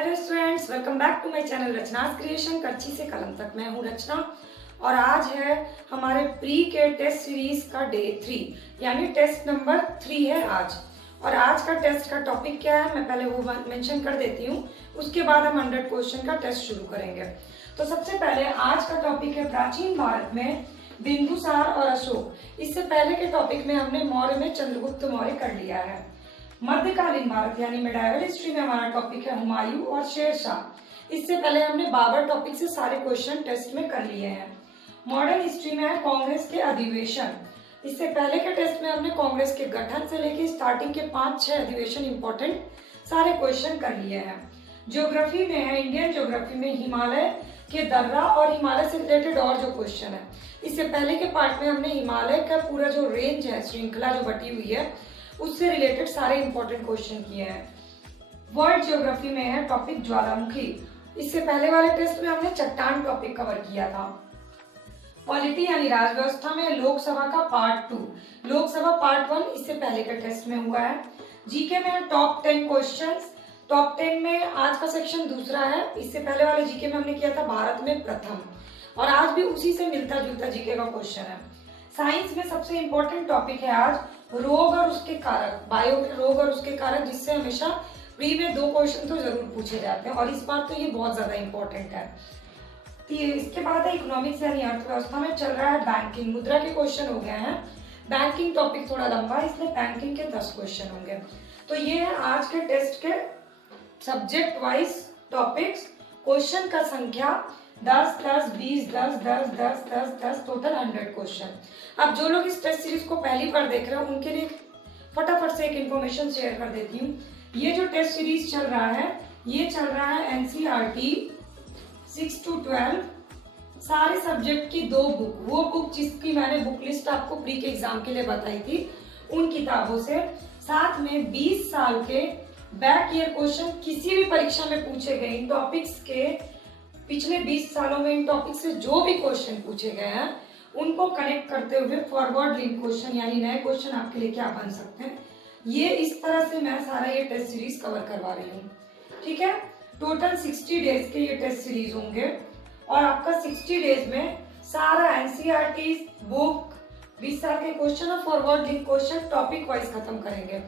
Hello students, welcome back to my channel Rachna's creation. कच्ची से कलम तक मैं हूँ रचना और आज है हमारे प्री के टेस्ट सीरीज का डे 3 यानी टेस्ट नंबर 3 है आज। और आज का टेस्ट का टॉपिक क्या है मैं पहले वो मेंशन कर देती हूँ, उसके बाद हम 100 क्वेश्चन का टेस्ट शुरू करेंगे। तो सबसे पहले आज का टॉपिक है प्राचीन भारत में बिंदुसार और अशोक। इससे पहले के टॉपिक में हमने मौर्य में चंद्रगुप्त मौर्य कर लिया है। मध्यकालीन भारत यानी मेडाइवल हिस्ट्री में हमारा टॉपिक है हुमायूं और शेरशाह। इससे पहले हमने बाबर टॉपिक से सारे क्वेश्चन टेस्ट में कर लिए हैं। मॉडर्न हिस्ट्री में है कांग्रेस के अधिवेशन। इससे पहले के टेस्ट में हमने कांग्रेस के गठन से लेकर स्टार्टिंग के 5-6 अधिवेशन इंपॉर्टेंट सारे क्वेश्चन कर लिए हैं। ज्योग्राफी में है इंडियन ज्योग्राफी में हिमालय के दर्रा और हिमालय से रिलेटेड और जो क्वेश्चन है। इससे पहले के पार्ट में हमने हिमालय का पूरा जो रेंज है, श्रृंखला जो बटी हुई है, उससे रिलेटेड सारे इंपॉर्टेंट क्वेश्चन किए हैं। वर्ल्ड ज्योग्राफी में है टॉपिक ज्वालामुखी। इससे पहले वाले टेस्ट में हमने चट्टान टॉपिक कवर किया था। पॉलिटी यानी राज व्यवस्था में लोकसभा का पार्ट 2, लोकसभा पार्ट 1 इससे पहले के टेस्ट में हुआ है। जीके में है टॉप 10 क्वेश्चंस। टॉप 10 में आज का सेक्शन दूसरा है। इससे पहले वाले जीके में हमने किया था भारत में प्रथम, और आज भी उसी से मिलता जुलता जीके का क्वेश्चन है। साइंस में सबसे इंपॉर्टेंट टॉपिक है आज रोग और उसके कारक, बायो के रोग और उसके कारक, जिससे हमेशा प्री में 2 क्वेश्चन तो जरूर पूछे जाते हैं और इस बार तो ये बहुत ज्यादा इंपॉर्टेंट है। इसके बाद है इकोनॉमिक्स यानी अर्थव्यवस्था में चल रहा है बैंकिंग, मुद्रा के क्वेश्चन हो गए हैं। बैंकिंग टॉपिक थोड़ा लंबा है इसलिए बैंकिंग के 10 क्वेश्चन होंगे। तो ये है आज के टेस्ट के सब्जेक्ट वाइज टॉपिक्स। क्वेश्चन का संख्या 10, 10, 20, 10, 10, 10, 10, 10, टोटल 100 क्वेश्चन। अब जो लोग इस टेस्ट सीरीज को पहली बार देख रहे हैं उनके लिए फटाफट से एक इन्फॉर्मेशन शेयर कर देती हूँ। ये जो टेस्ट सीरीज चल रहा है ये चल रहा है एनसीईआरटी 6 to 12 सारे सब्जेक्ट की 2 बुक, वो बुक जिसकी मैंने बुक लिस्ट आपको प्री के एग्जाम के लिए बताई थी, उन किताबों से, साथ में 20 साल के बैक ईयर क्वेश्चन किसी भी परीक्षा में पूछे गए इन टॉपिक्स के, पिछले 20 सालों में इन टॉपिक से जो भी क्वेश्चन पूछे गए हैं उनको कनेक्ट करते हुए फॉरवर्ड लिंक क्वेश्चन यानी नए क्वेश्चन आपके लिए क्या बन सकते हैं, ये इस तरह से मैं सारा ये टेस्ट सीरीज कवर करवा रही हूँ। ठीक है, टोटल 60 डेज के ये टेस्ट सीरीज होंगे और आपका 60 डेज में सारा एनसीईआरटी बुक, 20 साल के क्वेश्चन और forward link question topic wise खत्म करेंगे।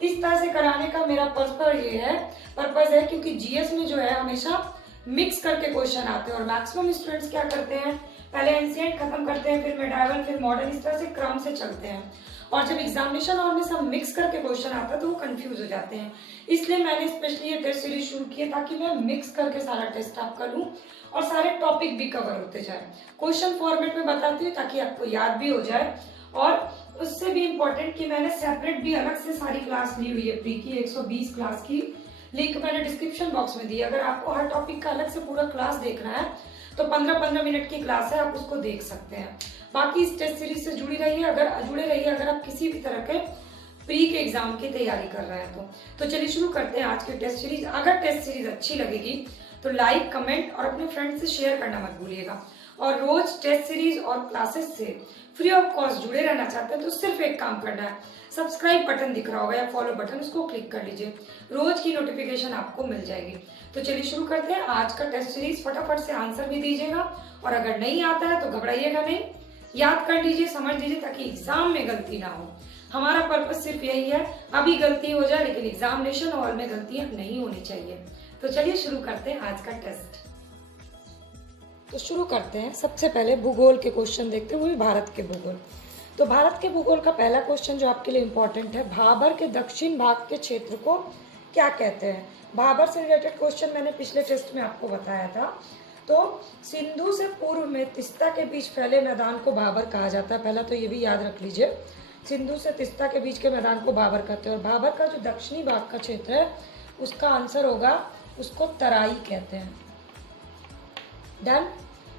इस तरह से कराने का मेरा पर्पज है क्योंकि जीएस में जो है हमेशा मिक्स करके क्वेश्चन आते हैं और मैक्सिमम स्टूडेंट्स क्या करते हैं, पहले एंशिएंट खत्म करते हैं, फिर मेडाइवल, फिर मॉडर्न, इस तरह से क्रम से चलते हैं और जब एग्जामिनेशन हॉल में सब मिक्स करके क्वेश्चन आता है तो वो कंफ्यूज हो जाते हैं। इसलिए मैंने स्पेशली ये टेस्ट सीरीज शुरू की है ताकि मैं मिक्स करके सारा टेस्ट आप कर लूँ और सारे टॉपिक भी कवर होते जाए। क्वेश्चन फॉर्मेट में बताती हूँ ताकि आपको याद भी हो जाए, और उससे भी इम्पोर्टेंट कि मैंने सेपरेट भी अलग से सारी क्लास ली हुई है प्री की, 120 क्लास की लिंक मैंने डिस्क्रिप्शन बॉक्स में दी। अगर आपको हर टॉपिक का अलग से पूरा क्लास देखना है तो 15-15 मिनट की क्लास है, आप उसको देख सकते हैं। बाकी इस टेस्ट सीरीज से जुड़े रहिए अगर आप किसी भी तरह के प्री के एग्जाम की तैयारी कर रहे हैं तो चलिए शुरू करते हैं आज की टेस्ट सीरीज। अगर टेस्ट सीरीज अच्छी लगेगी तो लाइक, कमेंट और अपने फ्रेंड से शेयर करना मत भूलिएगा। और रोज टेस्ट सीरीज और क्लासेस से फ्री ऑफ कॉस्ट जुड़े रहना चाहते हैं तो सिर्फ एक काम करना है, सब्सक्राइब बटन दिख रहा होगा या फॉलो बटन, उसको क्लिक कर लीजिए, रोज की नोटिफिकेशन आपको मिल जाएगी। तो चलिए शुरू करते हैं आज का टेस्ट सीरीज। फटाफट से आंसर भी दीजिएगा और अगर नहीं आता है तो घबराइएगा नहीं, याद कर लीजिए, समझ लीजिए ताकि एग्जाम में गलती ना हो। हमारा पर्पज सिर्फ यही है, अभी गलती हो जाए लेकिन एग्जामिनेशन हॉल में गलतियां नहीं होनी चाहिए। तो चलिए शुरू करते हैं आज का टेस्ट। तो शुरू करते हैं, सबसे पहले भूगोल के क्वेश्चन देखते हैं, वो भी भारत के भूगोल। तो भारत के भूगोल का पहला क्वेश्चन जो आपके लिए इम्पोर्टेंट है, भाबर के दक्षिण भाग के क्षेत्र को क्या कहते हैं। भाबर से रिलेटेड क्वेश्चन मैंने पिछले टेस्ट में आपको बताया था। तो सिंधु से पूर्व में तिस्ता के बीच फैले मैदान को भाबर कहा जाता है। पहला तो ये भी याद रख लीजिए, सिंधु से तिस्ता के बीच के मैदान को भाबर कहते हैं। और भाबर का जो दक्षिणी भाग का क्षेत्र है उसका आंसर होगा, उसको तराई कहते हैं। डन।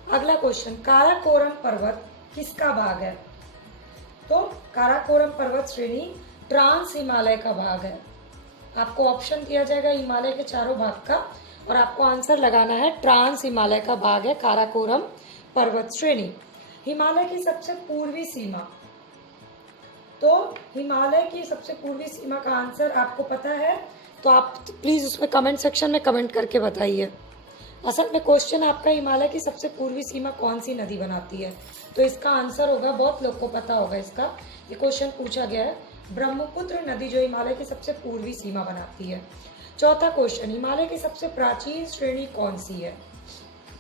अगला क्वेश्चन, काराकोरम पर्वत किसका भाग है। तो काराकोरम पर्वत श्रेणी ट्रांस हिमालय का भाग है। आपको ऑप्शन दिया जाएगा हिमालय के चारों भाग का और आपको आंसर लगाना है ट्रांस हिमालय का भाग है काराकोरम पर्वत श्रेणी। हिमालय की सबसे पूर्वी सीमा, तो हिमालय की सबसे पूर्वी सीमा का आंसर आपको पता है तो आप प्लीज़ उसमें कमेंट सेक्शन में कमेंट करके बताइए। असल में क्वेश्चन आपका हिमालय की सबसे पूर्वी सीमा कौन सी नदी बनाती है, तो इसका आंसर होगा, बहुत लोग को पता होगा इसका, ये क्वेश्चन पूछा गया है, ब्रह्मपुत्र नदी जो हिमालय की सबसे पूर्वी सीमा बनाती है। चौथा क्वेश्चन, हिमालय की सबसे प्राचीन श्रेणी कौन सी है।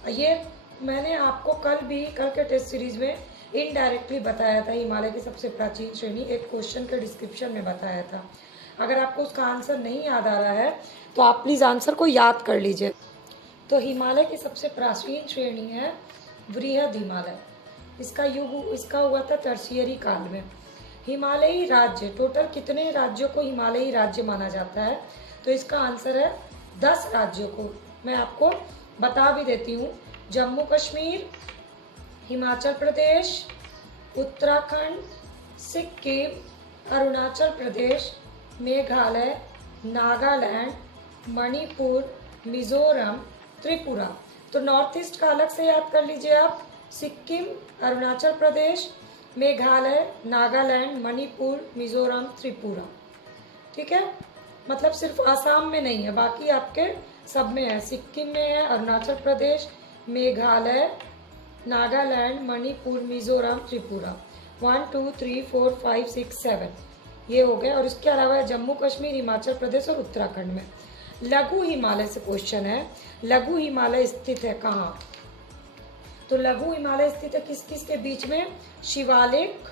ये मैंने आपको कल के टेस्ट सीरीज में इनडायरेक्टली बताया था, हिमालय की सबसे प्राचीन श्रेणी एक क्वेश्चन के डिस्क्रिप्शन में बताया था। अगर आपको उसका आंसर नहीं याद आ रहा है तो आप प्लीज़ आंसर को याद कर लीजिए। तो हिमालय की सबसे प्राचीन श्रेणी है वृहद हिमालय। इसका हुआ था टर्शियरी काल में। हिमालयी राज्य, टोटल कितने राज्यों को हिमालयी राज्य माना जाता है, तो इसका आंसर है 10 राज्यों को। मैं आपको बता भी देती हूँ, जम्मू कश्मीर, हिमाचल प्रदेश, उत्तराखंड, सिक्किम, अरुणाचल प्रदेश, मेघालय, नागालैंड, मणिपुर, मिजोरम, त्रिपुरा। तो नॉर्थ ईस्ट का अलग से याद कर लीजिए आप, सिक्किम, अरुणाचल प्रदेश, मेघालय, नागालैंड, मणिपुर, मिजोरम, त्रिपुरा। ठीक है, मतलब सिर्फ आसाम में नहीं है, बाकी आपके सब में है। सिक्किम में है, अरुणाचल प्रदेश, मेघालय, नागालैंड, मणिपुर, मिजोरम, त्रिपुरा। 1 2 3 4 5 6 7 ये हो गए। और इसके अलावा जम्मू कश्मीर, हिमाचल प्रदेश और उत्तराखंड में। लघु हिमालय से क्वेश्चन है, लघु हिमालय स्थित है कहाँ, तो लघु हिमालय स्थित है किस किस के बीच में, शिवालिक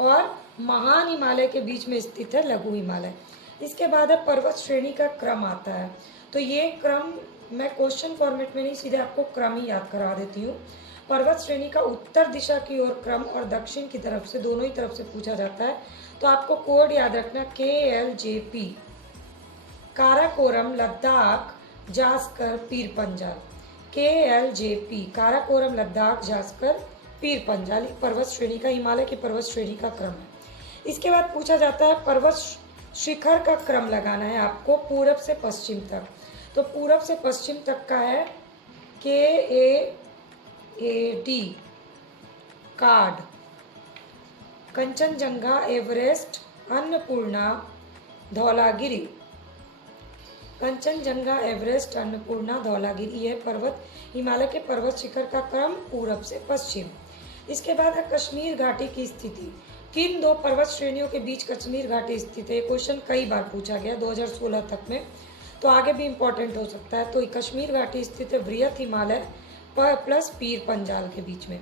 और महान हिमालय के बीच में स्थित है लघु हिमालय। इसके बाद है पर्वत श्रेणी का क्रम आता है। तो ये क्रम मैं क्वेश्चन फॉर्मेट में नहीं, सीधे आपको क्रम ही याद करा देती हूँ। पर्वत श्रेणी का उत्तर दिशा की ओर क्रम और दक्षिण की तरफ से, दोनों ही तरफ से पूछा जाता है। तो आपको कोड याद रखना, KLJP, काराकोरम, लद्दाख, जास्कर, पीर पंजाल। KLJP, काराकोरम, लद्दाख, जास्कर, पीर पंजाल पर्वत श्रेणी का, हिमालय की पर्वत श्रेणी का क्रम है। इसके बाद पूछा जाता है पर्वत शिखर का क्रम लगाना है आपको पूरब से पश्चिम तक। तो पूरब से पश्चिम तक का है KAAD, card, Kanchenjunga, Everest, Annapurna, Dhaulagiri. Kanchenjunga, Everest, Annapurna, Dhaulagiri, यह पर्वत हिमालय के पर्वत शिखर का क्रम पूरब से पश्चिम। इसके बाद है कश्मीर घाटी की स्थिति। किन दो पर्वत श्रेणियों के बीच कश्मीर घाटी स्थित है, क्वेश्चन कई बार पूछा गया 2016 तक में, तो आगे भी इम्पोर्टेंट हो सकता है। तो कश्मीर घाटी स्थित है वृहद हिमालय प्लस पीर पंजाल के बीच में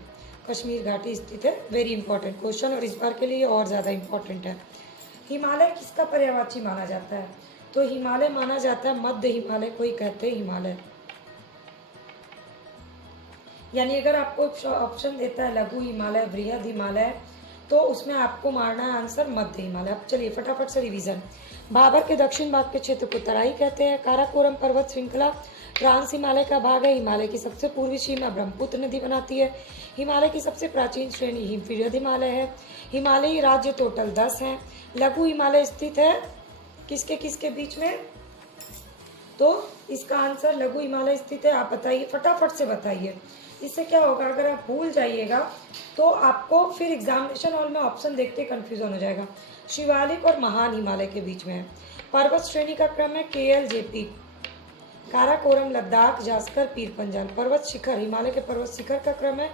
कश्मीर घाटी स्थित है। वेरी इंपॉर्टेंट क्वेश्चन, और इस बार के लिए और ज़्यादा इम्पोर्टेंट है। हिमालय किसका पर्यायवाची माना जाता है, तो हिमालय माना जाता है मध्य हिमालय को ही कहते हैं हिमालय। यानी अगर आपको ऑप्शन देता है लघु हिमालय, वृहद हिमालय, तो उसमें आपको मारना है आंसर मध्य हिमालय। अब चलिए फटाफट से रिवीजन। भाबर के दक्षिण भाग के क्षेत्र को तराई कहते हैं। काराकोरम पर्वत श्रृंखला ट्रांस हिमालय का भाग है। हिमालय की सबसे पूर्वी सीमा ब्रह्मपुत्र नदी बनाती है। हिमालय की सबसे प्राचीन श्रेणी वृहद हिमालय है। हिमालयी राज्य टोटल 10 हैं। लघु हिमालय स्थित है किसके बीच में, तो इसका आंसर लघु हिमालय स्थित है। आप बताइए, फटाफट से बताइए। इससे क्या होगा, अगर आप भूल जाइएगा तो आपको फिर एग्जामिनेशन हॉल में ऑप्शन देखते कंफ्यूजन हो जाएगा। शिवालिक और महान हिमालय के बीच में है। पर्वत श्रेणी का क्रम है KLJP, काराकोरम, लद्दाख, जास्कर, पीर पंजाल। पर्वत शिखर, हिमालय के पर्वत शिखर का क्रम है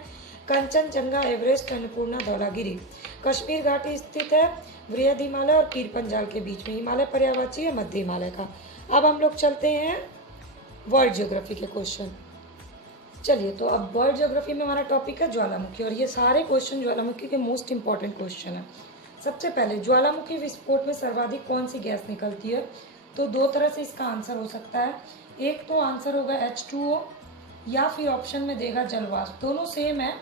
कंचनजंगा, एवरेस्ट, अन्नपूर्णा, धौलागिरी। कश्मीर घाटी स्थित है वृहद हिमालय और पीर पंजाल के बीच में। हिमालय पर्यायवाची है मध्य हिमालय का। अब हम लोग चलते हैं वर्ल्ड ज्योग्राफी के क्वेश्चन। चलिए, तो अब वर्ल्ड ज्योग्राफी में हमारा टॉपिक है ज्वालामुखी, और ये सारे क्वेश्चन ज्वालामुखी के मोस्ट इंपॉर्टेंट क्वेश्चन है। सबसे पहले, ज्वालामुखी विस्फोट में सर्वाधिक कौन सी गैस निकलती है, तो दो तरह से इसका आंसर हो सकता है। एक तो आंसर होगा H2O, या फिर ऑप्शन में देगा जलवाष्प। दोनों सेम है,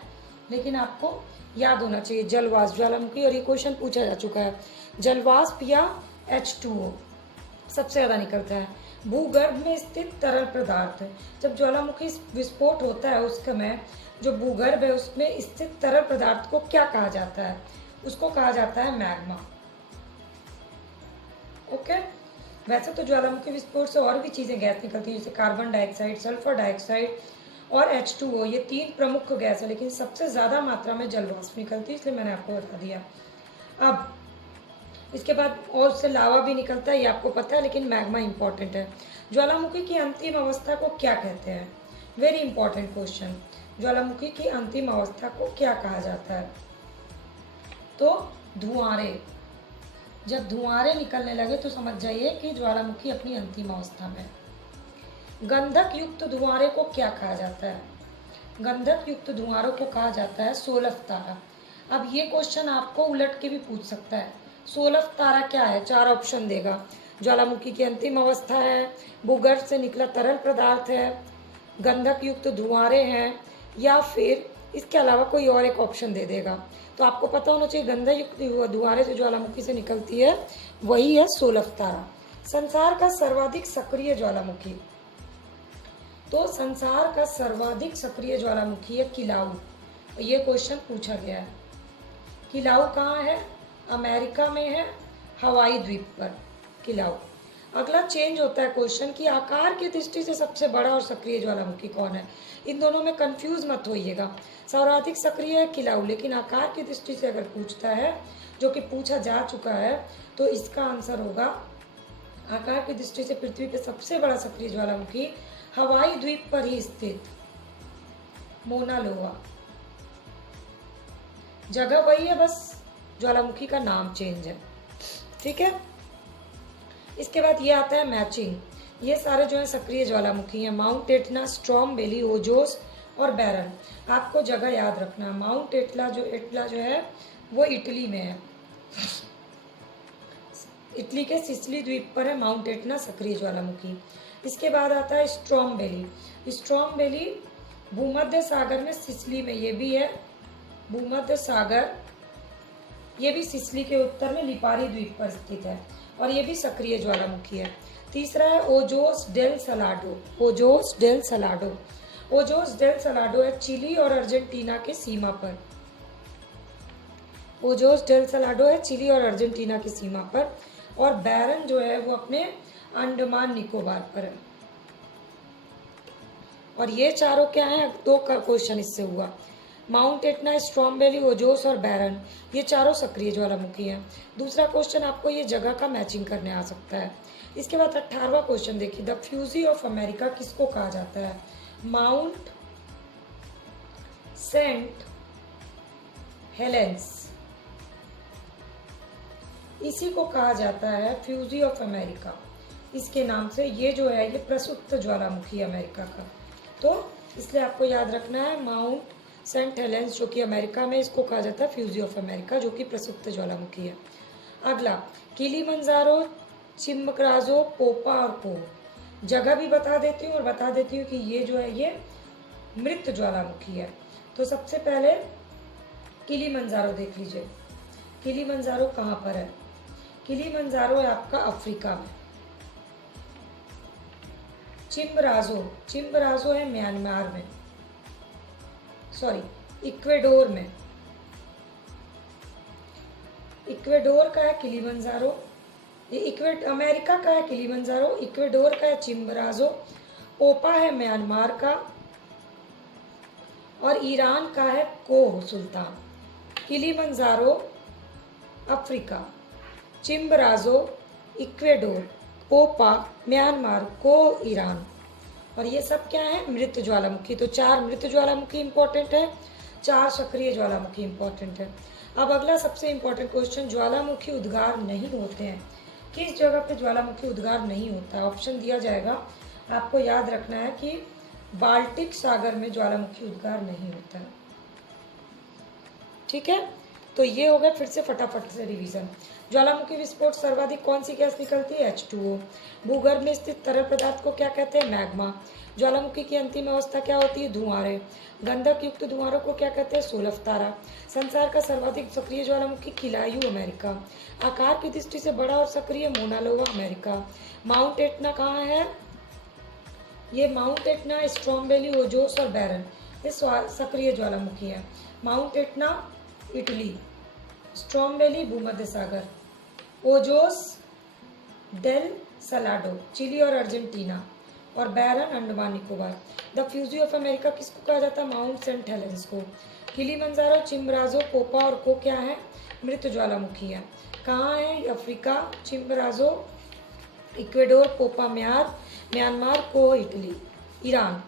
लेकिन आपको याद होना चाहिए जलवाष्प, ज्वालामुखी, और ये क्वेश्चन पूछा जा चुका है। जलवाष्प या H2O सबसे ज़्यादा निकलता है। भूगर्भ में स्थित तरल पदार्थ, जब ज्वालामुखी विस्फोट होता है उस समय जो भूगर्भ है उसमें स्थित तरल पदार्थ को क्या कहा जाता है, उसको कहा जाता है मैग्मा। ओके, वैसे तो ज्वालामुखी विस्फोट से और भी चीज़ें गैस निकलती हैं, जैसे कार्बन डाइऑक्साइड, सल्फर डाइऑक्साइड और H2O, ये 3 प्रमुख गैस है, लेकिन सबसे ज़्यादा मात्रा में जलवाष्प निकलती है, इसलिए मैंने आपको बता दिया। अब इसके बाद और उससे लावा भी निकलता है, ये आपको पता है, लेकिन मैग्मा इंपॉर्टेंट है। ज्वालामुखी की अंतिम अवस्था को क्या कहते हैं? Very important question. ज्वालामुखी की अंतिम अवस्था को क्या कहा जाता है? तो धुआंरे। जब धुआंरे निकलने लगे तो समझ जाइए कि ज्वालामुखी अपनी अंतिम अवस्था में। गंधक युक्त धुआंरे को क्या कहा जाता है? गंधक युक्त धुआंरों को कहा जाता है सोलफ तारा। अब ये क्वेश्चन आपको उलट के भी पूछ सकता है। सोलफ तारा क्या है? 4 ऑप्शन देगा। ज्वालामुखी की अंतिम अवस्था है, भूगर्भ से निकला तरल पदार्थ है, गंधक युक्त धुआंरे हैं, या फिर इसके अलावा कोई और एक ऑप्शन दे देगा। तो आपको पता होना चाहिए गंधक युक्त धुआंरे जो ज्वालामुखी से निकलती है वही है सोलफ तारा। संसार का सर्वाधिक सक्रिय ज्वालामुखी। तो संसार का सर्वाधिक सक्रिय ज्वालामुखी है किलाउ। ये क्वेश्चन पूछा गया है। किलाउ कहाँ है? अमेरिका में है, हवाई द्वीप पर किलाउ। अगला चेंज होता है क्वेश्चन कि आकार की दृष्टि से सबसे बड़ा और सक्रिय ज्वालामुखी कौन है? इन दोनों में कंफ्यूज मत होइएगा। सर्वाधिक सक्रिय है किलाउ, लेकिन आकार की दृष्टि से अगर पूछता है, जो कि पूछा जा चुका है, तो इसका आंसर होगा आकार की दृष्टि से पृथ्वी पे सबसे बड़ा सक्रिय ज्वालामुखी हवाई द्वीप पर ही स्थित मोना लोआ। जगह वही है, बस ज्वालामुखी का नाम चेंज है। ठीक है। इसके बाद ये आता है मैचिंग। ये सारे जो है सक्रिय ज्वालामुखी हैं। Mount Etna, Stromboli, Ojos और बैरन। आपको जगह याद रखना। माउंट एटला जो है वो इटली में है। इटली के सिसिली द्वीप पर है माउंट एटना सक्रिय ज्वालामुखी। इसके बाद आता है स्ट्रॉम वैली। स्ट्रॉम वैली भूमध्य सागर में, सिसिली में ये भी है, भूमध्य सागर, ये भी सिसिली के उत्तर में लिपारी द्वीप पर स्थित है और ये भी सक्रिय ज्वालामुखी है। तीसरा है Ojos del Salado. Ojos del Salado. Ojos del Salado है चिली और अर्जेंटीना के सीमा पर। ओजोस डेल सलाडो है चिली और अर्जेंटीना की सीमा पर। और बैरन जो है वो अपने अंडमान निकोबार पर है। और ये चारों क्या है? 2 का क्वेश्चन इससे हुआ। Mount Etna, Stromboli, Ojos और बैरन, ये चारों सक्रिय ज्वालामुखी हैं। दूसरा क्वेश्चन आपको ये जगह का मैचिंग करने आ सकता है। इसके बाद 18वां क्वेश्चन देखिए, द फ्यूजी ऑफ अमेरिका किसको कहा जाता है? माउंट सेंट हेलेंस, इसी को कहा जाता है फ्यूजी ऑफ अमेरिका। इसके नाम से ये जो है ये प्रसुप्त ज्वालामुखी अमेरिका का। तो इसलिए आपको याद रखना है माउंट सेंट हेलेंस जो कि अमेरिका में, इसको कहा जाता है फ्यूजी ऑफ अमेरिका, जो कि प्रसुप्त ज्वालामुखी है। अगला किलिमंजारो, चिम्बराजो, पोपा और को। जगह भी बता देती हूँ और बता देती हूँ कि ये जो है ये मृत ज्वालामुखी है। तो सबसे पहले किलिमंजारो देख लीजिए। किलिमंजारो कहाँ पर है? किलिमंजारो है आपका अफ्रीका में। चिम्बराजो है म्यांमार में, सॉरी इक्वेडोर में। इक्वेडोर का है किलिमंजारो। ये अमेरिका का है किलिमंजारो, इक्वेडोर का है चिम्बराजो, पोपा है म्यांमार का, और ईरान का है Koh Sultan. Kilimanjaro Africa, Chimborazo Ecuador, Popa Myanmar, को ईरान। और ये सब क्या है? मृत ज्वालामुखी। तो 4 मृत ज्वालामुखी इंपॉर्टेंट है, 4 सक्रिय ज्वालामुखी इंपॉर्टेंट है। अब अगला सबसे इंपॉर्टेंट क्वेश्चन, ज्वालामुखी उद्गार नहीं होते हैं। किस जगह पे ज्वालामुखी उद्गार नहीं होता है? ऑप्शन दिया जाएगा, आपको याद रखना है कि बाल्टिक सागर में ज्वालामुखी उद्गार नहीं होता है। ठीक है। तो ये हो गया फिर से फटाफट से रिवीजन। ज्वालामुखी विस्फोट सर्वाधिक कौन सी गैस निकलती है? H2O। भूगर्भ में स्थित तरल पदार्थ को क्या कहते हैं? मैग्मा। ज्वालामुखी की अंतिम अवस्था क्या होती है? धुआंरे। गंधक युक्त धुआंरों को क्या कहते हैं? सोलफ तारा। संसार का सर्वाधिक सक्रिय ज्वालामुखी किलायू अमेरिका। आकार की दृष्टि से बड़ा और सक्रिय मोना लोआ अमेरिका। माउंट एटना कहाँ है? ये Mount Etna, Stromboli, Ojos और बैरन, ये सक्रिय ज्वालामुखी है। Mount Etna Italy, Stromboli भूमध्य सागर, ओजोस डेल सलाडो चिली और अर्जेंटीना, और Barren Andaman Nicobar. The Fuji of America किसको कहा जाता है? माउंट सेंट हेलेंस को। किलिमंजारो, चिम्बराजो, पोपा और को क्या है? मृत ज्वालामुखी है। कहाँ है? Africa, Chimborazo, Ecuador, Popa Myanmar, को इटली, ईरान।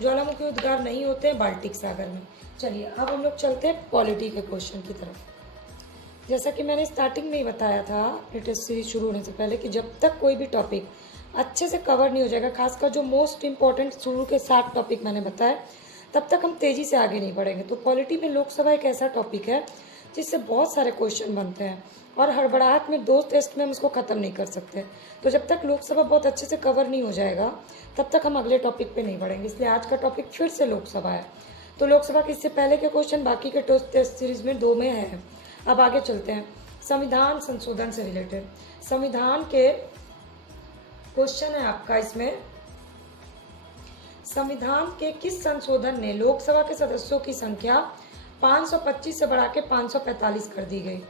ज्वालामुखी उद्गार नहीं होते बाल्टिक सागर में। चलिए अब हम लोग चलते हैं पॉलिटी के क्वेश्चन की तरफ। जैसा कि मैंने स्टार्टिंग में ही बताया था टेस्ट सीरीज शुरू होने से पहले कि जब तक कोई भी टॉपिक अच्छे से कवर नहीं हो जाएगा, खासकर जो मोस्ट इंपॉर्टेंट शुरू के 7 टॉपिक मैंने बताया, तब तक हम तेज़ी से आगे नहीं बढ़ेंगे। तो पॉलिटी में लोकसभा एक ऐसा टॉपिक है जिससे बहुत सारे क्वेश्चन बनते हैं और हड़बड़ाहट में 2 टेस्ट में हम उसको ख़त्म नहीं कर सकते। तो जब तक लोकसभा बहुत अच्छे से कवर नहीं हो जाएगा तब तक हम अगले टॉपिक पे नहीं बढ़ेंगे। इसलिए आज का टॉपिक फिर से लोकसभा है। तो लोकसभा के इससे पहले के क्वेश्चन बाकी के टेस्ट सीरीज में 2 में है। अब आगे चलते हैं संविधान संशोधन से रिलेटेड। संविधान के क्वेश्चन है आपका इसमें, संविधान के किस संशोधन ने लोकसभा के सदस्यों की संख्या 525 से बढ़ा के 545 कर दी गई?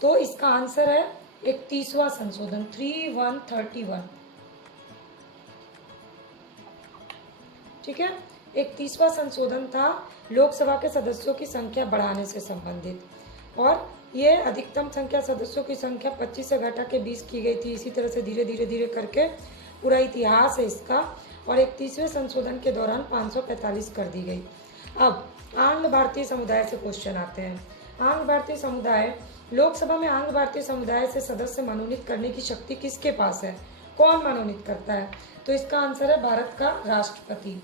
तो इसका आंसर है 31वां संशोधन, 3131। ठीक है, 31वां संशोधन था लोकसभा के सदस्यों की संख्या बढ़ाने से संबंधित, और ये अधिकतम संख्या सदस्यों की संख्या 25 से घटा के 20 की गई थी। इसी तरह से धीरे धीरे करके पूरा इतिहास है इसका, और 31वें संशोधन के दौरान 545 कर दी गई। अब आंग्ल भारतीय समुदाय से क्वेश्चन आते हैं। आंग्ल भारतीय समुदाय, लोकसभा में आंग्ल भारतीय समुदाय से सदस्य मनोनीत करने की शक्ति किसके पास है? कौन मनोनीत करता है? तो इसका आंसर है भारत का राष्ट्रपति।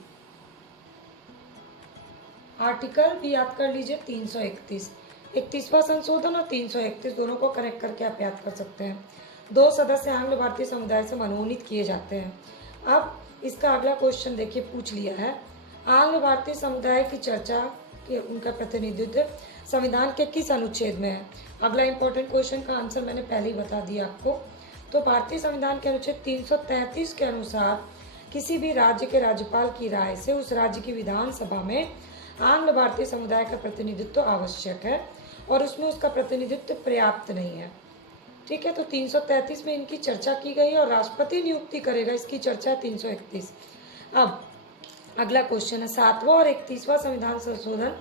आर्टिकल भी याद कर लीजिए 331, 31वां संशोधन और 331 दोनों को कनेक्ट करके आप याद कर सकते हैं। 2 सदस्य आंग्ल भारतीय समुदाय से मनोनीत किए जाते हैं। अब इसका अगला क्वेश्चन देखिए, पूछ लिया है आंग्ल भारतीय समुदाय की चर्चा के उनका प्रतिनिधित्व संविधान के किस अनुच्छेद में है? अगला इंपॉर्टेंट क्वेश्चन का आंसर मैंने पहले ही बता दिया आपको। तो भारतीय संविधान के अनुच्छेद 333 के अनुसार किसी भी राज्य के राज्यपाल की राय से उस राज्य की विधानसभा में आंग्ल भारतीय समुदाय का प्रतिनिधित्व आवश्यक है, और उसमें उसका प्रतिनिधित्व पर्याप्त नहीं है। ठीक है, तो 333 में इनकी चर्चा की गई और राष्ट्रपति नियुक्ति करेगा, इसकी चर्चा है 331। अब अगला क्वेश्चन है 7वां और 31वां संविधान संशोधन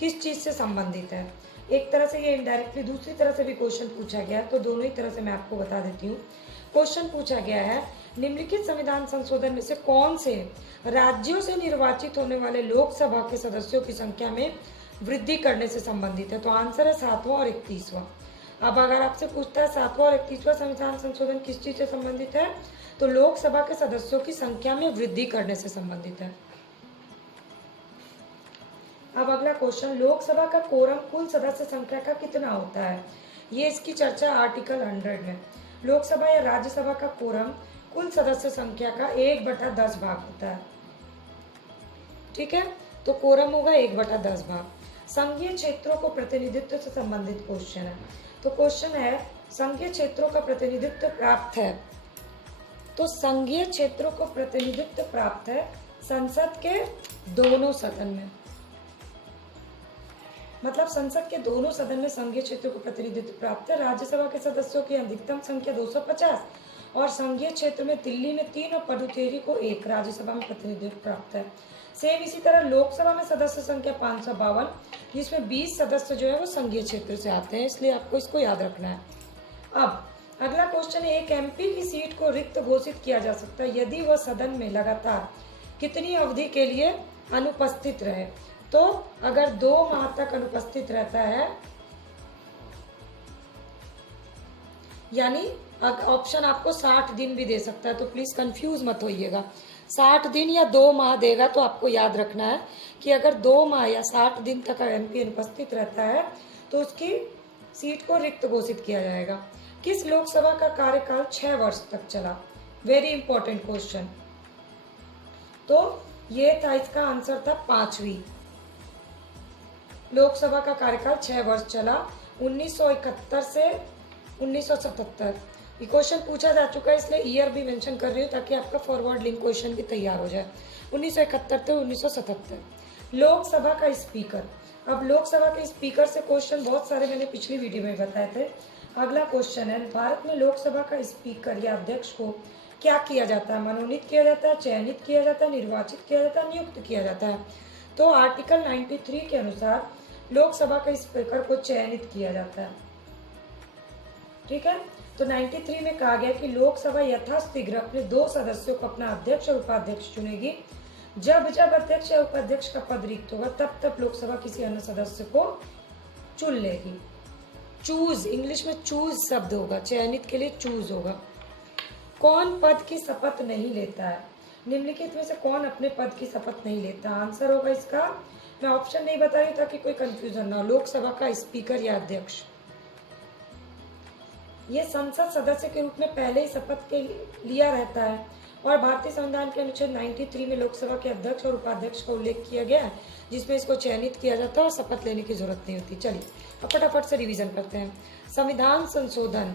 किस चीज से संबंधित है? एक तरह से ये इनडायरेक्टली दूसरी तरह से भी क्वेश्चन पूछा गया है, तो दोनों ही तरह से मैं आपको बता देती हूँ। क्वेश्चन पूछा गया है निम्नलिखित संविधान संशोधन में से कौन से राज्यों से निर्वाचित होने वाले लोकसभा के सदस्यों की संख्या में वृद्धि करने से संबंधित है? तो आंसर है 7वां और 31वां। अब अगर आपसे पूछता है 7वां और 31वां संविधान संशोधन किस चीज से संबंधित है, तो लोकसभा के सदस्यों की संख्या में वृद्धि करने से संबंधित है। अब अगला क्वेश्चन, लोकसभा का कोरम कुल सदस्य संख्या का कितना होता है? ये इसकी चर्चा आर्टिकल 100 में। लोकसभा या राज्यसभा का कोरम कुल सदस्य संख्या का 1/10 भाग होता है। ठीक है, तो कोरम होगा 1/10 भाग। संघीय क्षेत्रों को प्रतिनिधित्व से संबंधित क्वेश्चन है। तो क्वेश्चन है संघीय क्षेत्रों का प्रतिनिधित्व प्राप्त है, तो संघीय क्षेत्रों को प्रतिनिधित्व प्राप्त है संसद के दोनों सदन में, मतलब संसद के दोनों सदन में संघीय क्षेत्र को प्रतिनिधित्व प्राप्त है। राज्यसभा के सदस्यों की अधिकतम संख्या 250 और संघीय क्षेत्र में दिल्ली में 3 और पुडुचेरी को 1 राज्यसभा में प्रतिनिधित्व प्राप्त है। सेम इसी तरह लोकसभा में सदस्य संख्या 552, जिसमें 20 सदस्य जो है वो संघीय क्षेत्र से आते हैं, इसलिए आपको इसको याद रखना है। अब अगला क्वेश्चन है, एक एमपी की सीट को रिक्त घोषित किया जा सकता है यदि वह सदन में लगातार कितनी अवधि के लिए अनुपस्थित रहे? तो अगर 2 माह तक अनुपस्थित रहता है, यानी ऑप्शन आपको 60 दिन भी दे सकता है, तो प्लीज कंफ्यूज मत होइएगा। 60 दिन या 2 माह देगा, तो आपको याद रखना है कि अगर 2 माह या 60 दिन तक एमपी अनुपस्थित रहता है तो उसकी सीट को रिक्त घोषित किया जाएगा। किस लोकसभा का कार्यकाल 6 वर्ष तक चला? Very important question. तो ये था, इसका आंसर था 5वीं। लोकसभा का कार्यकाल 6 वर्ष चला, 1971 से 1977। ये क्वेश्चन पूछा जा चुका है, इसलिए ईयर भी मेंशन कर रही हूँ ताकि आपका फॉरवर्ड लिंक क्वेश्चन भी तैयार हो जाए। 1971 से 1977। लोकसभा का स्पीकर, अब लोकसभा के स्पीकर से क्वेश्चन बहुत सारे मैंने पिछली वीडियो में बताए थे। अगला क्वेश्चन है, भारत में लोकसभा का स्पीकर या अध्यक्ष को क्या किया जाता है? मनोनीत किया जाता है, चयनित किया जाता है, निर्वाचित किया जाता है, नियुक्त किया जाता है? तो आर्टिकल 93 के अनुसार लोकसभा के स्पीकर को चयनित किया जाता है। ठीक है। तो 93 में कहा गया कि लोकसभा यथाशीघ्र अपने 2 सदस्यों को अपना अध्यक्ष और उपाध्यक्ष चुनेगी। जब जब अध्यक्ष या उपाध्यक्ष का पद रिक्त होगा तब तब लोकसभा किसी अन्य सदस्य को चुन लेगी। चूज, इंग्लिश में चूज शब्द होगा, चयनित के लिए चूज होगा। कौन पद की शपथ नहीं लेता है? निम्नलिखित में से कौन अपने पद की शपथ नहीं लेता? आंसर होगा इसका, मैं ऑप्शन नहीं बता रही ताकि कोई कंफ्यूजन ना हो, लोकसभा का स्पीकर या अध्यक्ष। ये संसद सदस्य के रूप में पहले ही शपथ के लिया रहता है और भारतीय संविधान के अनुच्छेद 93 में लोकसभा के अध्यक्ष और उपाध्यक्ष का उल्लेख किया गया है, जिसमें इसको चयनित किया जाता है और शपथ लेने की जरूरत नहीं होती। चलिए अब फटाफट से रिवीजन करते हैं। संविधान संशोधन,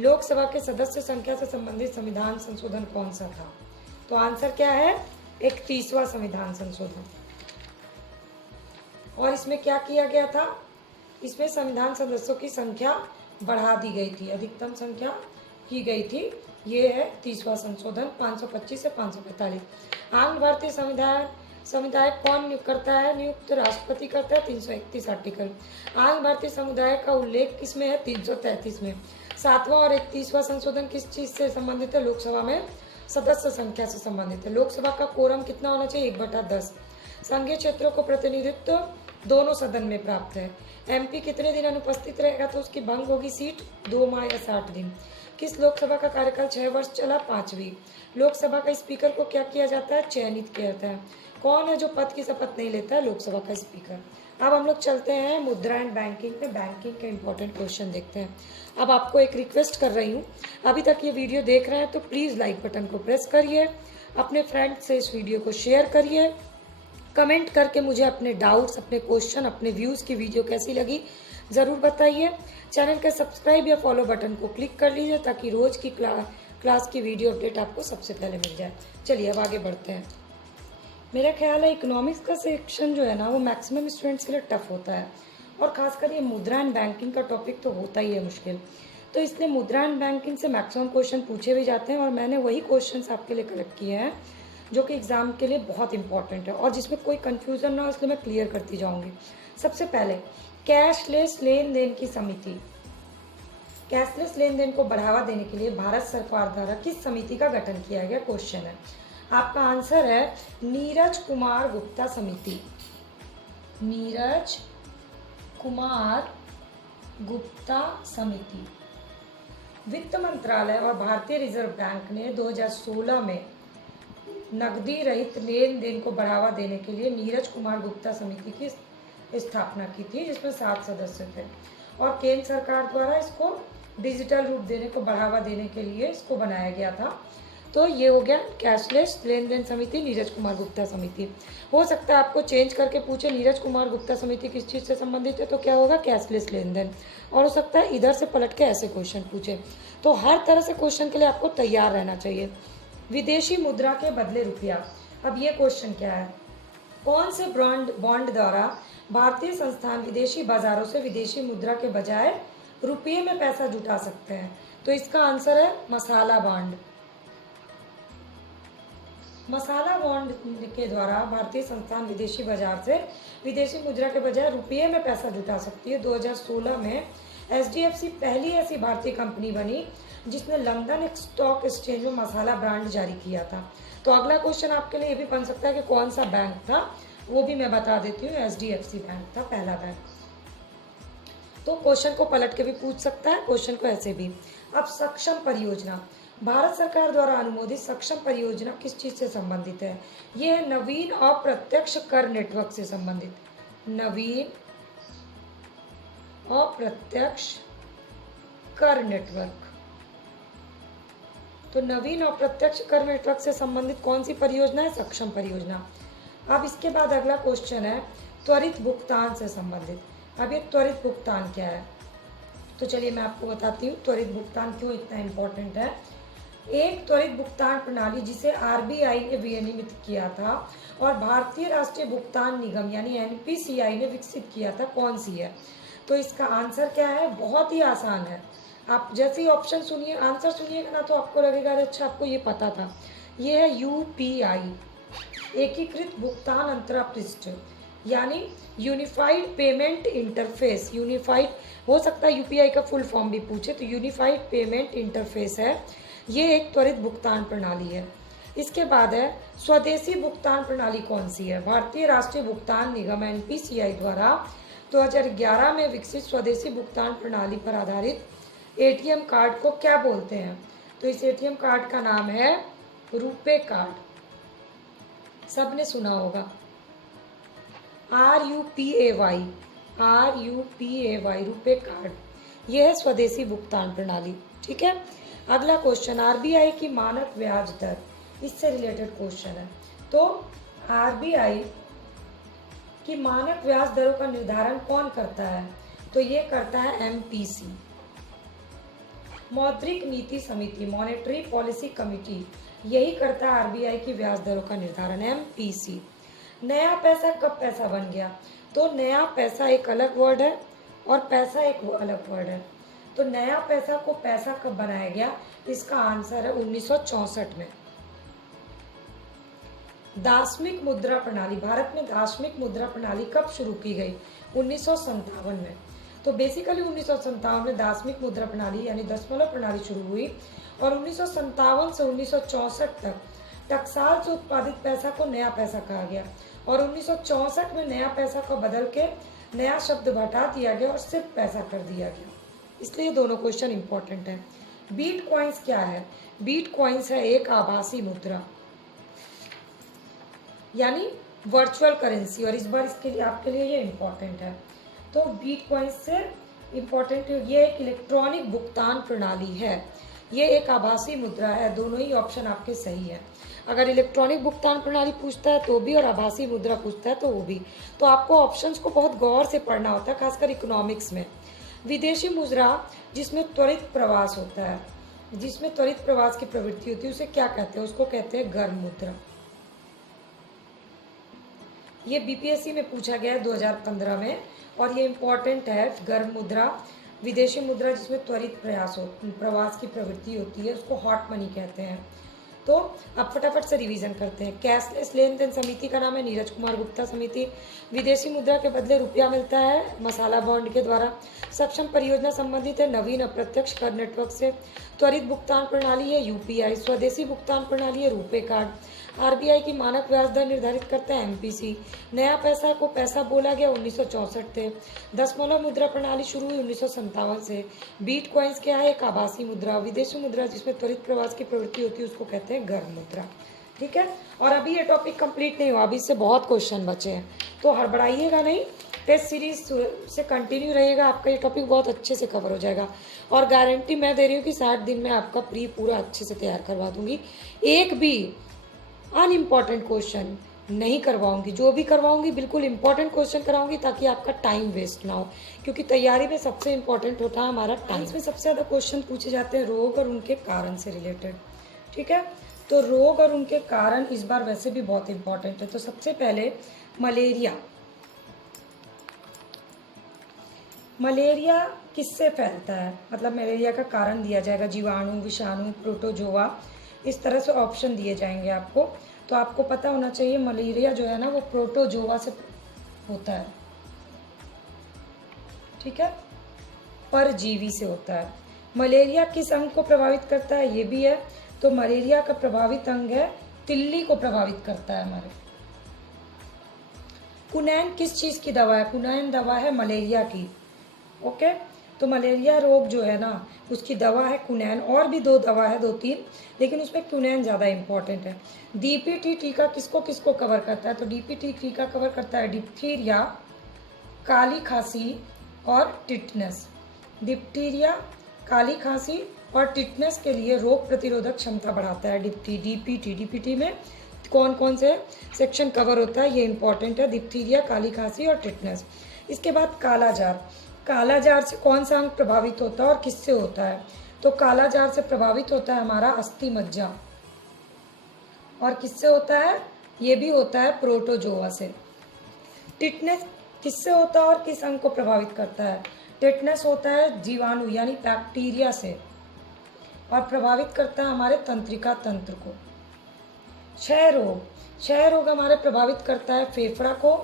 लोकसभा के सदस्य संख्या से संबंधित संविधान संशोधन कौन सा था? तो आंसर क्या है? 31वां संविधान संशोधन। और इसमें क्या किया गया था? इसमें संविधान सदस्यों की संख्या बढ़ा दी गई थी, अधिकतम संख्या की गई थी। ये है 30वां संशोधन, 525 से 545। आंग्ल भारतीय समुदाय कौन नियुक्त करता है? नियुक्त राष्ट्रपति करता है, 331 आर्टिकल। आंग्ल भारतीय समुदाय का उल्लेख किसमें है? 333 में। 7वां और 31वां संशोधन किस चीज से संबंधित है? लोकसभा में सदस्य संख्या से संबंधित है। लोकसभा का कोरम कितना होना चाहिए? 1/10। संघीय क्षेत्रों को प्रतिनिधित्व दोनों सदन में प्राप्त है। एमपी कितने दिन अनुपस्थित रहेगा तो उसकी भंग होगी सीट? 2 माह या 60 दिन। किस लोकसभा का कार्यकाल 6 वर्ष चला? 5वीं। लोकसभा का स्पीकर को क्या किया जाता है? चयनित किया जाता है। कौन है जो पद की शपथ नहीं लेता है? लोकसभा का स्पीकर। अब हम लोग चलते हैं मुद्रा एंड बैंकिंग पे, बैंकिंग के इंपॉर्टेंट क्वेश्चन देखते हैं। अब आपको एक रिक्वेस्ट कर रही हूँ, अभी तक ये वीडियो देख रहे हैं तो प्लीज़ लाइक बटन को प्रेस करिए, अपने फ्रेंड से इस वीडियो को शेयर करिए, कमेंट करके मुझे अपने डाउट्स, अपने क्वेश्चन, अपने व्यूज़ की वीडियो कैसी लगी ज़रूर बताइए। चैनल के सब्सक्राइब या फॉलो बटन को क्लिक कर लीजिए ताकि रोज़ की क्लास की वीडियो अपडेट आपको सबसे पहले मिल जाए। चलिए अब आगे बढ़ते हैं। मेरा ख्याल है इकोनॉमिक्स का सेक्शन जो है ना वो मैक्सिमम स्टूडेंट्स के लिए टफ होता है और खासकर ये मुद्रा एंड बैंकिंग का टॉपिक तो होता ही है मुश्किल। तो इसलिए मुद्रा एंड बैंकिंग से मैक्सिमम क्वेश्चन पूछे भी जाते हैं और मैंने वही क्वेश्चंस आपके लिए कलेक्ट किए हैं जो कि एग्ज़ाम के लिए बहुत इंपॉर्टेंट है और जिसमें कोई कन्फ्यूज़न ना हो, इसलिए मैं क्लियर करती जाऊँगी। सबसे पहले कैशलेस लेन देन की समिति, कैशलेस लेन देन को बढ़ावा देने के लिए भारत सरकार द्वारा किस समिति का गठन किया गया? क्वेश्चन है। आपका आंसर है नीरज कुमार गुप्ता समिति। नीरज कुमार गुप्ता समिति। वित्त मंत्रालय और भारतीय रिजर्व बैंक ने 2016 में नकदी रहित लेन देन को बढ़ावा देने के लिए नीरज कुमार गुप्ता समिति की स्थापना की थी, जिसमें 7 सदस्य थे और केंद्र सरकार द्वारा इसको डिजिटल रूप देने को बढ़ावा देने के लिए इसको बनाया गया था। तो ये हो गया कैशलेस लेन देन समिति, नीरज कुमार गुप्ता समिति। हो सकता है आपको चेंज करके पूछे नीरज कुमार गुप्ता समिति किस चीज़ से संबंधित है, तो क्या होगा? कैशलेस लेन देन। और हो सकता है इधर से पलट के ऐसे क्वेश्चन पूछे। तो हर तरह से क्वेश्चन के लिए आपको तैयार रहना चाहिए। विदेशी मुद्रा के बदले रुपया, अब ये क्वेश्चन क्या है? कौन से बॉन्ड द्वारा भारतीय संस्थान विदेशी बाजारों से विदेशी मुद्रा के बजाय रुपये में पैसा जुटा सकते हैं? तो इसका आंसर है मसाला बॉन्ड। मसाला बॉन्ड के द्वारा भारतीय संस्थान विदेशी बाजार से विदेशी मुद्रा के बजाय रुपये में पैसा जुटा सकती है। 2016 में HDFC पहली ऐसी भारतीय कंपनी बनी जिसने लंदन स्टॉक एक्सचेंज में मसाला ब्रांड जारी किया था। तो अगला क्वेश्चन आपके लिए ये भी बन सकता है कि कौन सा बैंक था, वो भी मैं बता देती हूँ। HDFC बैंक था पहला बैंक। तो क्वेश्चन को पलट के भी पूछ सकता है, क्वेश्चन को ऐसे भी। अब सक्षम परियोजना, भारत सरकार द्वारा अनुमोदित सक्षम परियोजना किस चीज़ से संबंधित है? ये है नवीन अप्रत्यक्ष कर नेटवर्क से संबंधित। नवीन अप्रत्यक्ष कर नेटवर्क। तो नवीन अप्रत्यक्ष कर नेटवर्क से संबंधित कौन सी परियोजना है? सक्षम परियोजना। अब इसके बाद अगला क्वेश्चन है त्वरित भुगतान से संबंधित। अब ये त्वरित भुगतान क्या है? तो चलिए मैं आपको बताती हूँ त्वरित भुगतान क्यों इतना इम्पोर्टेंट है। एक त्वरित भुगतान प्रणाली जिसे RBI ने विनियमित किया था और भारतीय राष्ट्रीय भुगतान निगम यानी NPCI ने विकसित किया था, कौन सी है? तो इसका आंसर क्या है? बहुत ही आसान है। आप जैसे ही ऑप्शन सुनिए, आंसर सुनिएगा ना तो आपको लगेगा अरे अच्छा आपको ये पता था। ये है UPI, एकीकृत भुगतान अंतरापृष्ठ। यानी यूनिफाइड पेमेंट इंटरफेस। यूनिफाइड हो सकता है यूपीआई का फुल फॉर्म भी पूछे, तो यूनिफाइड पेमेंट इंटरफेस है, ये एक त्वरित भुगतान प्रणाली है। इसके बाद है स्वदेशी भुगतान प्रणाली कौन सी है? भारतीय राष्ट्रीय भुगतान निगम एनपीसीआई द्वारा 2011 में विकसित स्वदेशी भुगतान प्रणाली पर आधारित एटीएम कार्ड को क्या बोलते हैं? तो इस एटीएम कार्ड का नाम है रुपे कार्ड। सबने सुना होगा, RUPAY रुपे कार्ड, यह है स्वदेशी भुगतान प्रणाली। ठीक है। अगला क्वेश्चन, आरबीआई की मानक ब्याज दर, इससे रिलेटेड क्वेश्चन है। तो आरबीआई की मानक ब्याज दरों का निर्धारण कौन करता है? तो ये करता है एमपीसी, मौद्रिक नीति समिति, मॉनेटरी पॉलिसी कमिटी, यही करता है आरबीआई की ब्याज दरों का निर्धारण, एमपीसी। नया पैसा कब पैसा बन गया? तो नया पैसा एक अलग वर्ड है और पैसा एक अलग वर्ड है। तो नया पैसा को पैसा कब बनाया गया? इसका आंसर है 1964 में। दार्शनिक मुद्रा प्रणाली, भारत में दार्शनिक मुद्रा प्रणाली कब शुरू की गई? 1957 में। तो बेसिकली 1957 में दार्शनिक मुद्रा प्रणाली यानी दशमलव प्रणाली शुरू हुई और 1957 से 1964 तक टकसाल से उत्पादित पैसा को नया पैसा कहा गया और 1964 में नया पैसा को बदल के नया शब्द हटा दिया गया और सिर्फ पैसा कर दिया गया। इसलिए दोनों क्वेश्चन इंपॉर्टेंट है। बीट कॉइंस क्या है? बीट कॉइंस है एक आभासी मुद्रा यानी वर्चुअल करेंसी, और इस बार इसके लिए आपके लिए ये इम्पोर्टेंट है। तो बीट कॉइंस से इम्पोर्टेंट, ये एक इलेक्ट्रॉनिक भुगतान प्रणाली है, ये एक आभासी मुद्रा है। दोनों ही ऑप्शन आपके सही है। अगर इलेक्ट्रॉनिक भुगतान प्रणाली पूछता है तो भी और आभासी मुद्रा पूछता है तो वो भी। तो आपको ऑप्शंस को बहुत गौर से पढ़ना होता है, खासकर इकोनॉमिक्स में। विदेशी मुद्रा जिसमें त्वरित प्रवास होता है, जिसमें त्वरित प्रवास की प्रवृत्ति होती है, उसे क्या कहते हैं? उसको कहते हैं गर्म मुद्रा। ये बीपीएससी में पूछा गया है 2015 में और ये इम्पॉर्टेंट है। गर्म मुद्रा, विदेशी मुद्रा जिसमें त्वरित प्रवास की प्रवृत्ति होती है, उसको हॉट मनी कहते हैं। तो अब फटाफट से रिवीजन करते हैं। कैशलेस लेन देन समिति का नाम है नीरज कुमार गुप्ता समिति। विदेशी मुद्रा के बदले रुपया मिलता है मसाला बॉन्ड के द्वारा। सक्षम परियोजना संबंधित है नवीन अप्रत्यक्ष कर नेटवर्क से। त्वरित भुगतान प्रणाली है यूपीआई। स्वदेशी भुगतान प्रणाली है रुपे कार्ड। आरबीआई की मानक ब्याज दर निर्धारित करता है एमपीसी। नया पैसा को पैसा बोला गया 1964 से। दशमलव मुद्रा प्रणाली शुरू हुई 1957 से। बीट कॉइंस क्या है? एक आभासी मुद्रा। विदेशी मुद्रा जिसमें त्वरित प्रवास की प्रवृत्ति होती है उसको कहते हैं गर्म मुद्रा। ठीक है। और अभी ये टॉपिक कंप्लीट नहीं हुआ, अभी इससे बहुत क्वेश्चन बचे हैं, तो हड़बड़ाइएगा नहीं। टेस्ट सीरीज से कंटिन्यू रहेगा, आपका ये टॉपिक बहुत अच्छे से कवर हो जाएगा और गारंटी मैं दे रही हूँ कि 60 दिन में आपका प्री पूरा अच्छे से तैयार करवा दूंगी। एक भी अनइम्पॉर्टेंट क्वेश्चन नहीं करवाऊंगी, जो भी करवाऊंगी बिल्कुल इंपॉर्टेंट क्वेश्चन कराऊंगी ताकि आपका टाइम वेस्ट ना हो, क्योंकि तैयारी में सबसे इंपॉर्टेंट होता है हमारा टाइम। इसमें सबसे ज़्यादा क्वेश्चन पूछे जाते हैं रोग और उनके कारण से रिलेटेड। ठीक है। तो रोग और उनके कारण इस बार वैसे भी बहुत इंपॉर्टेंट है। तो सबसे पहले मलेरिया। मलेरिया किससे फैलता है? मतलब मलेरिया का कारण दिया जाएगा, जीवाणु, विषाणु, प्रोटोजोआ, इस तरह से ऑप्शन दिए जाएंगे आपको। तो आपको पता होना चाहिए मलेरिया जो है ना वो प्रोटोजोआ से होता है। ठीक है, परजीवी से होता है। मलेरिया किस अंग को प्रभावित करता है ये भी है। तो मलेरिया का प्रभावित अंग है तिल्ली को प्रभावित करता है हमारे। कुनैन किस चीज़ की दवा है? कुनैन दवा है मलेरिया की। ओके। तो मलेरिया रोग जो है ना उसकी दवा है कुनैन, और भी 2 दवा है, 2-3, लेकिन उसमें कुनैन ज़्यादा इंपॉर्टेंट है। डीपीटी टीका किसको किसको कवर करता है? तो डीपीटी टीका कवर करता है डिप्थीरिया, काली खांसी और टिटनेस। डिप्थीरिया, काली खांसी और टिटनेस के लिए रोग प्रतिरोधक क्षमता बढ़ाता है डीपीटी। डीपीटी में कौन कौन से सेक्शन कवर होता है ये इंपॉर्टेंट है, डिप्थीरिया, काली खांसी और टिटनेस। इसके बाद कालाजार। कालाजार से कौन सा अंग प्रभावित होता है और किससे होता है? तो कालाजार से प्रभावित होता है हमारा अस्थि मज्जा, और किससे होता है? ये भी होता है प्रोटोजोआ से। टिटनेस किससे होता है और किस अंग को प्रभावित करता है? टिटनेस होता है जीवाणु यानी बैक्टीरिया से, और प्रभावित करता है हमारे तंत्रिका तंत्र को। क्षय रोग। क्षय रोग हमारे प्रभावित करता है फेफड़ा को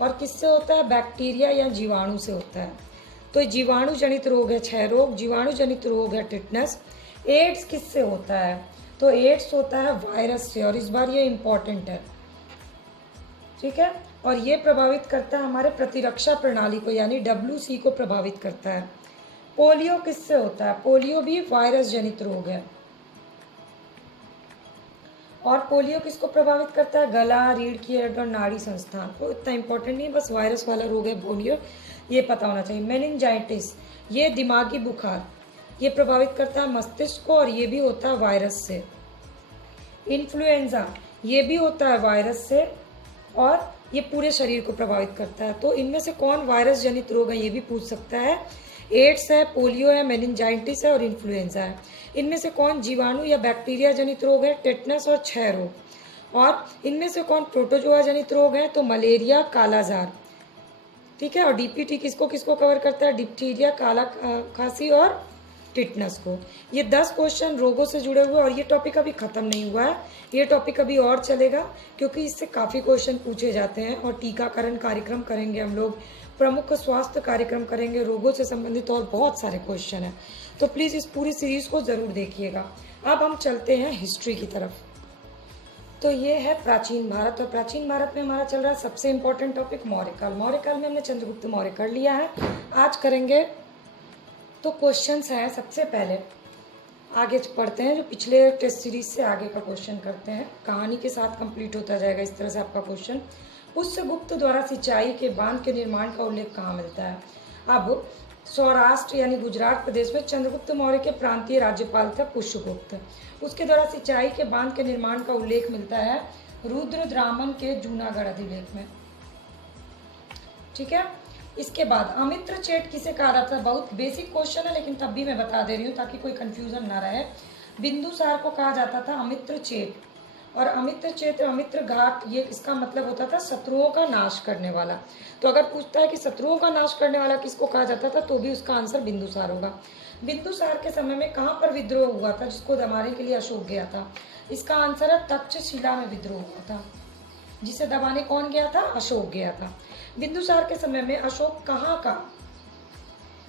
और किससे होता है? बैक्टीरिया या जीवाणु से होता है। तो जीवाणु जनित रोग है क्षय रोग, जीवाणु जनित रोग है टिटनस। एड्स किससे होता है? तो एड्स होता है वायरस से, और इस बार ये इम्पॉर्टेंट है, ठीक है। और ये प्रभावित करता है हमारे प्रतिरक्षा प्रणाली को, यानी WC को प्रभावित करता है। पोलियो किससे होता है? पोलियो भी वायरस जनित रोग है। और पोलियो किसको प्रभावित करता है? गला, रीढ़ की हड्डी और नाड़ी संस्थान को। इतना इंपॉर्टेंट नहीं, बस वायरस वाला रोग है पोलियो, ये पता होना चाहिए। मेनिंजाइटिस, ये दिमागी बुखार, ये प्रभावित करता है मस्तिष्क को, और ये भी होता है वायरस से। इन्फ्लुएंजा, ये भी होता है वायरस से, और ये पूरे शरीर को प्रभावित करता है। तो इनमें से कौन वायरस जनित रोग है, ये भी पूछ सकता है। एड्स है, पोलियो है, मेनिंजाइटिस है और इन्फ्लुएंजा है। इनमें से कौन जीवाणु या बैक्टीरिया जनित रोग है? टेटनस और क्षय रोग। और इनमें से कौन प्रोटोजोआ जनित रोग है? तो मलेरिया, कालाजार, ठीक है। और DPT किसको किसको कवर करता है? डिप्थीरिया, काला खांसी और टिटनस को। ये 10 क्वेश्चन रोगों से जुड़े हुए, और ये टॉपिक अभी ख़त्म नहीं हुआ है, ये टॉपिक अभी और चलेगा, क्योंकि इससे काफ़ी क्वेश्चन पूछे जाते हैं। और टीकाकरण कार्यक्रम करेंगे हम लोग, प्रमुख स्वास्थ्य कार्यक्रम करेंगे, रोगों से संबंधित और बहुत सारे क्वेश्चन हैं। तो प्लीज़ इस पूरी सीरीज़ को ज़रूर देखिएगा। अब हम चलते हैं हिस्ट्री की तरफ। तो ये है प्राचीन भारत, और प्राचीन भारत में हमारा चल रहा है सबसे इम्पोर्टेंट टॉपिक मौर्यकाल। मौर्यकाल में हमने चंद्रगुप्त मौर्य कर लिया है, आज करेंगे। तो क्वेश्चंस हैं, सबसे पहले आगे पढ़ते हैं, जो पिछले टेस्ट सीरीज से आगे का क्वेश्चन करते हैं, कहानी के साथ कंप्लीट होता जाएगा इस तरह से आपका क्वेश्चन। पुष्यगुप्त द्वारा सिंचाई के बांध के निर्माण का उल्लेख कहाँ मिलता है? अब सौराष्ट्र यानी गुजरात प्रदेश में चंद्रगुप्त मौर्य के प्रांतीय राज्यपाल थे पुष्यगुप्त, उसके द्वारा सिंचाई के बांध के निर्माण का उल्लेख मिलता है रुद्रद्रामन के जूनागढ़ अधिलेख में, ठीक है। इसके बाद अमित्र चेट किसे कहा जाता है? बहुत बेसिक क्वेश्चन है, लेकिन तब भी मैं बता दे रही हूँ ताकि कोई कंफ्यूजन ना रहे। बिंदुसार को कहा जाता था अमित्र चेट, और अमित्र चेत, अमित्र घाट, ये इसका मतलब होता था शत्रुओं का नाश करने वाला। तो अगर पूछता है कि शत्रुओं का नाश करने वाला किसको कहा जाता था, तो भी उसका आंसर बिंदुसार होगा। बिंदुसार के समय में कहाँ पर विद्रोह हुआ था जिसको दबाने के लिए अशोक गया था? इसका आंसर है तक्षशिला में विद्रोह हुआ था, जिसे दबाने कौन गया था? अशोक गया था। बिंदुसार के समय में अशोक कहाँ का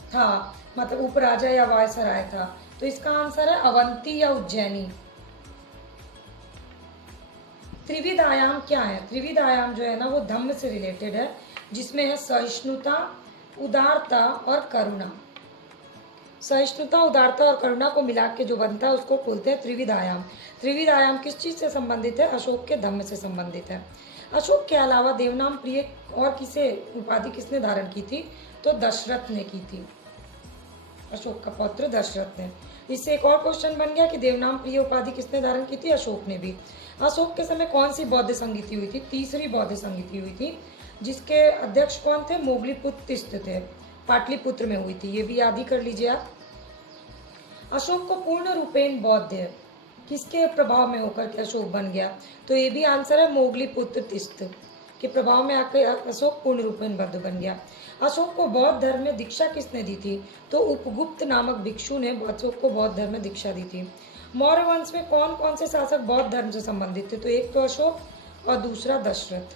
था, मतलब उपराजा या वायसराय था? तो इसका आंसर है अवंती या उज्जैनी। त्रिविध आयाम क्या है? त्रिविध आयाम जो है ना, वो धम्म से रिलेटेड है, जिसमें है सहिष्णुता, उदारता और करुणा। सहिष्णुता, उदारता और करुणा को मिला के जो बनता है उसको बोलते हैं त्रिविध आयाम। त्रिविध आयाम किस चीज से संबंधित है? अशोक के धम्म से संबंधित है। अशोक के अलावा देवनाम प्रिय और किसे उपाधि किसने धारण की थी? तो दशरथ ने की थी, अशोक का पौत्र दशरथ ने। इससे एक और क्वेश्चन बन गया कि देवनाम प्रिय उपाधि किसने धारण की थी? अशोक ने भी। अशोक के समय कौन सी बौद्ध संगीति हुई थी? तीसरी बौद्ध संगीति हुई थी, जिसके अध्यक्ष कौन थे? मोगलीपुत्र थे, पाटलिपुत्र में हुई थी, ये भी याद ही कर लीजिए आप। अशोक को पूर्ण रूपेण बौद्ध किसके प्रभाव में होकर के अशोक बन गया? तो ये भी आंसर है मोगलीपुत्र तिस्त के प्रभाव में आकर अशोक पूर्ण रूपेण बौद्ध बन गया। अशोक को बौद्ध धर्म में दीक्षा किसने दी थी? तो उपगुप्त नामक भिक्षु ने अशोक को बौद्ध धर्म में दीक्षा दी थी। मौर्य वंश में कौन कौन से शासक बौद्ध धर्म से संबंधित थे? तो एक तो अशोक और दूसरा दशरथ।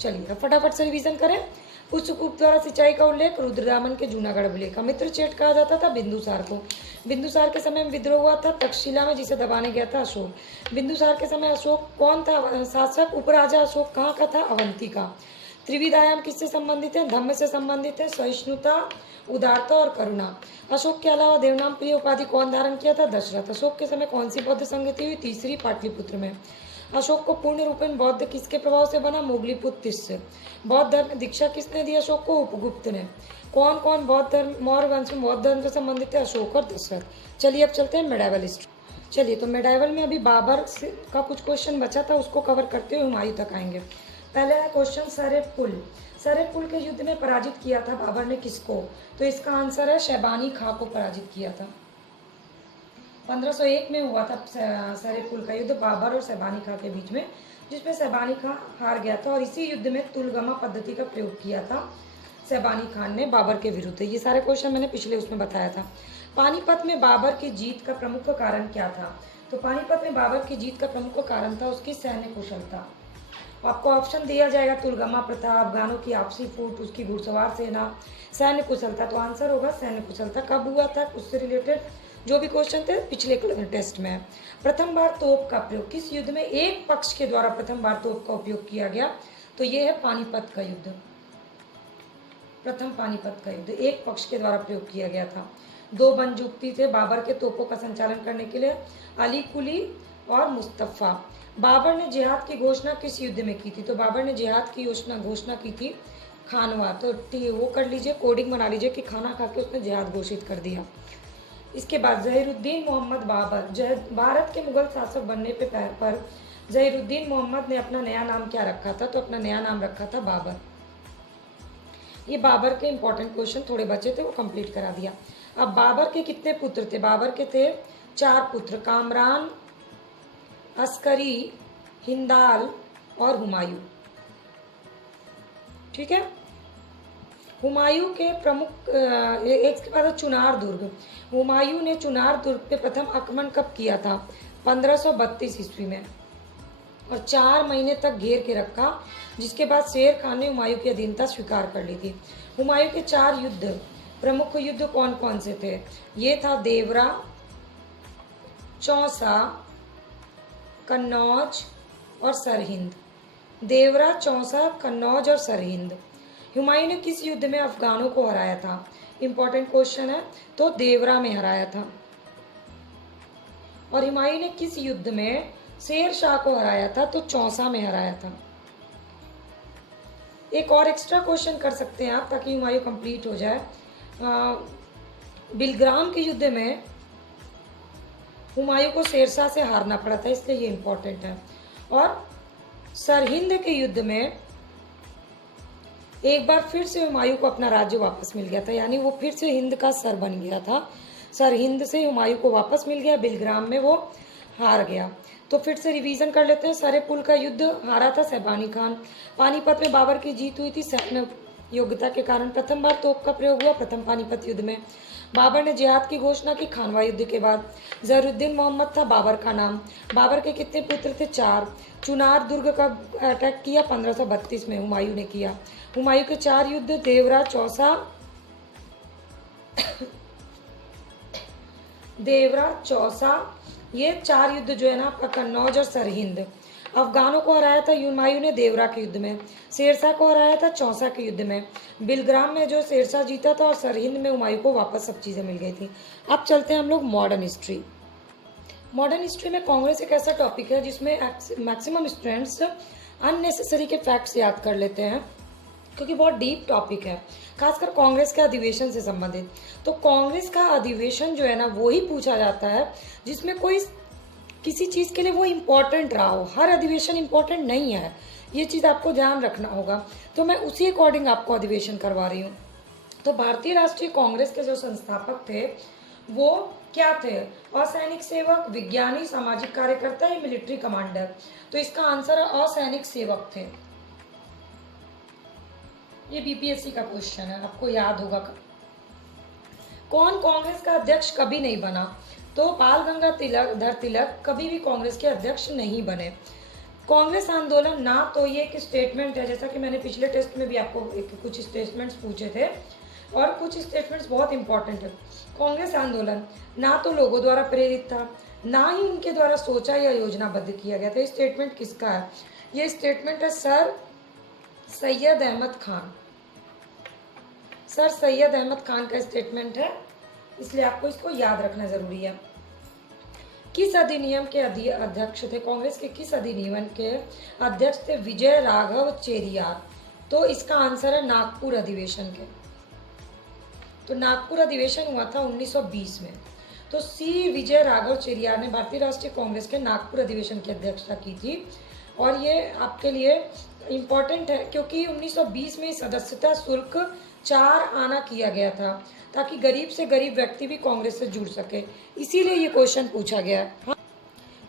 चलिए फटाफट से रिवीजन करें। पुष्यगुप्त द्वारा सिंचाई का उल्लेख रुद्रदामन के जूनागढ़ अभिलेख। अमित्र चेट कहा जाता था बिंदुसार को। बिंदुसार के समय में विद्रोह हुआ था तक्षशिला में, जिसे दबाने गया था अशोक। बिंदुसार के समय अशोक कौन था शासक? उपराजा अशोक कहाँ का था? अवंती का। त्रिविध आयाम किससे संबंधित है? धम्म से संबंधित है, सहिष्णुता, उदारता और करुणा। अशोक के अलावा देवनाम प्रिय उपाधि कौन धारण किया था? दशरथ। अशोक के समय कौन सी बौद्ध संगति हुई? तीसरी, पाटलिपुत्र में। अशोक को पूर्ण रूपेण बौद्ध किसके प्रभाव से बना? मोगलीपुत्र से। बौद्ध धर्म में दीक्षा किसने दी अशोक को? उपगुप्त ने। कौन कौन बौद्ध धर्म, मौर्य वंश में बौद्ध धर्म से संबंधित है? अशोक और दशरथ। चलिए अब चलते हैं मेडाइवल हिस्ट्री। चलिए तो मेडाइवल में अभी बाबर का कुछ क्वेश्चन बचा था, उसको कवर करते हुए हुमायूं तक आएंगे। पहले है क्वेश्चन सरेपुल। सरेपुल के युद्ध में पराजित किया था बाबर ने किसको? तो इसका आंसर है शैबानी खां को पराजित किया था। 1501 में हुआ था सरेपुल का युद्ध बाबर और शैबानी खां के बीच में, जिसमें शैबानी खां हार गया था, और इसी युद्ध में तुलगमा पद्धति का प्रयोग किया था शैबानी खान ने बाबर के विरुद्ध। ये सारे क्वेश्चन मैंने पिछले उसमें बताया था। पानीपत में बाबर की जीत का प्रमुख कारण क्या था? तो पानीपत में बाबर की जीत का प्रमुख कारण था उसकी सैन्य कुशलता। आपको ऑप्शन दिया जाएगा तुलगमा प्रथा, अफगानों की आपसी फूट, उसकी घुड़सवार सेना, सैन्य कुशलता। तो आंसर होगा सैन्य कुशलता। कब हुआ था, उससे रिलेटेड जो भी क्वेश्चन थे पिछले टेस्ट में। प्रथम बार तोप का प्रयोग, किस युद्ध में एक पक्ष के द्वारा प्रथम बार तोप का उपयोग किया गया, तो ये है पानीपत का युद्ध। प्रथम पानीपत का युद्ध एक पक्ष के द्वारा प्रयोग किया गया था। 2 बंदूकती थे बाबर के तोपों का संचालन करने के लिए, अली कुली और मुस्तफ़ा। बाबर ने जिहाद की घोषणा किस युद्ध में की थी, तो बाबर ने जिहाद की घोषणा की थी खानवा। तो वो कर लीजिए, कोडिंग बना लीजिए कि खाना खा के उसने जिहाद घोषित कर दिया। इसके बाद जहीरुद्दीन मोहम्मद बाबर, भारत के मुगल शासक बनने पर जहीरुद्दीन मोहम्मद ने अपना नया नाम क्या रखा था, तो अपना नया नाम रखा था बाबर। ये बाबर के इंपॉर्टेंट क्वेश्चन थोड़े बचे थे, वो कंप्लीट करा दिया। अब बाबर के कितने पुत्र थे, बाबर के थे 4 पुत्र, कामरान, अस्करी, हिंदाल और हुमायूं। ठीक है। हुमायूं के प्रमुख एक के बाद चुनार दुर्ग। हुमायूं ने चुनार दुर्ग पे प्रथम आक्रमण कब किया था, 1532 ईस्वी में, और 4 महीने तक घेर के रखा, जिसके बाद शेर खान ने हुमायूं की अधीनता स्वीकार कर ली थी। हुमायूं के 4 युद्ध, प्रमुख युद्ध कौन कौन से थे, ये था देवरा, चौसा, कन्नौज और सरहिंद। देवरा, चौसा, कन्नौज और सरहिंद। हुमायूं ने किस युद्ध में अफगानों को हराया था, इंपॉर्टेंट क्वेश्चन है, तो देवरा में हराया था। और हुमायूं ने किस युद्ध में शेर शाह को हराया था, तो चौसा में हराया था। एक और एक्स्ट्रा क्वेश्चन कर सकते हैं आप ताकि हुमायूं कंप्लीट हो जाए। बिलग्राम के युद्ध में हुमायूं को शेरशाह से हारना पड़ा था, इसलिए ये इंपॉर्टेंट है। और सरहिंद के युद्ध में एक बार फिर से हुमायूं को अपना राज्य वापस मिल गया था, यानी वो फिर से हिंद का सर बन गया था। सरहिंद से हुमायूं को वापस मिल गया, बिलग्राम में वो हार गया। तो फिर से रिवीजन कर लेते हैं। सरेपुल का युद्ध हारा था सैबानी खान। पानीपत में बाबर की जीत हुई थी सैन्य योग्यता के कारण। प्रथम बार तोप का प्रयोग हुआ प्रथम पानीपत युद्ध में। बाबर ने जिहाद की घोषणा की खानवा युद्ध के बाद। जहीरुद्दीन मोहम्मद था बाबर का नाम। बाबर के कितने पुत्र थे, 4। चुनार दुर्ग का अटैक किया 1532 में हुमायूं ने किया। हुमायूं के 4 युद्ध, देवरा, चौसा, ये 4 युद्ध जो है ना आपका कन्नौज और सरहिंद। अफगानों को हराया था हुमायूं ने देवरा के युद्ध में, शेरशाह को हराया था चौसा के युद्ध में, बिलग्राम में जो शेरशाह जीता था, और सरहिंद में हुमायूं को वापस सब चीज़ें मिल गई थी। अब चलते हैं हम लोग मॉडर्न हिस्ट्री। मॉडर्न हिस्ट्री में कांग्रेस एक ऐसा टॉपिक है जिसमें मैक्सिमम स्टूडेंट्स अननेसेसरी के फैक्ट्स याद कर लेते हैं, क्योंकि बहुत डीप टॉपिक है, खासकर कांग्रेस के अधिवेशन से संबंधित। तो कांग्रेस का अधिवेशन जो है ना वो ही पूछा जाता है जिसमें कोई किसी चीज़ के लिए वो इम्पोर्टेंट रहा हो। हर अधिवेशन इम्पोर्टेंट नहीं है, ये चीज़ आपको ध्यान रखना होगा। तो मैं उसी अकॉर्डिंग आपको अधिवेशन करवा रही हूँ। तो भारतीय राष्ट्रीय कांग्रेस के जो संस्थापक थे वो क्या थे, असैनिक सेवक, विज्ञानी, सामाजिक कार्यकर्ता या मिलिट्री कमांडर। तो इसका आंसर असैनिक सेवक थे। ये बीपीएससी का क्वेश्चन है, आपको याद होगा। कौन कांग्रेस का अध्यक्ष कभी नहीं बना, तो बाल गंगाधर तिलक कभी भी कांग्रेस के अध्यक्ष नहीं बने। कांग्रेस आंदोलन ना तो ये एक स्टेटमेंट है, जैसा कि मैंने पिछले टेस्ट में भी आपको कुछ स्टेटमेंट्स पूछे थे, और कुछ स्टेटमेंट्स बहुत इंपॉर्टेंट है। कांग्रेस आंदोलन ना तो लोगों द्वारा प्रेरित था, ना ही उनके द्वारा सोचा या योजनाबद्ध किया गया था। ये स्टेटमेंट किसका है, ये स्टेटमेंट है सर सैयद अहमद खान। सर सैयद अहमद खान का स्टेटमेंट है, इसलिए आपको इसको याद रखना जरूरी है। किस अधिनियम के अध्यक्ष थे, कांग्रेस के किस अधिनियम के अध्यक्ष थे, विजय राघव चेरियार। तो इसका आंसर है नागपुर अधिवेशन के। तो नागपुर अधिवेशन हुआ था 1920 में। तो सी विजय राघव चेरियार ने भारतीय राष्ट्रीय कांग्रेस के नागपुर अधिवेशन की अध्यक्षता की थी। और ये आपके लिए इम्पॉर्टेंट है क्योंकि 1920 में सदस्यता शुल्क 4 आना किया गया था, ताकि गरीब से गरीब व्यक्ति भी कांग्रेस से जुड़ सके। इसीलिए ये क्वेश्चन पूछा गया। हाँ,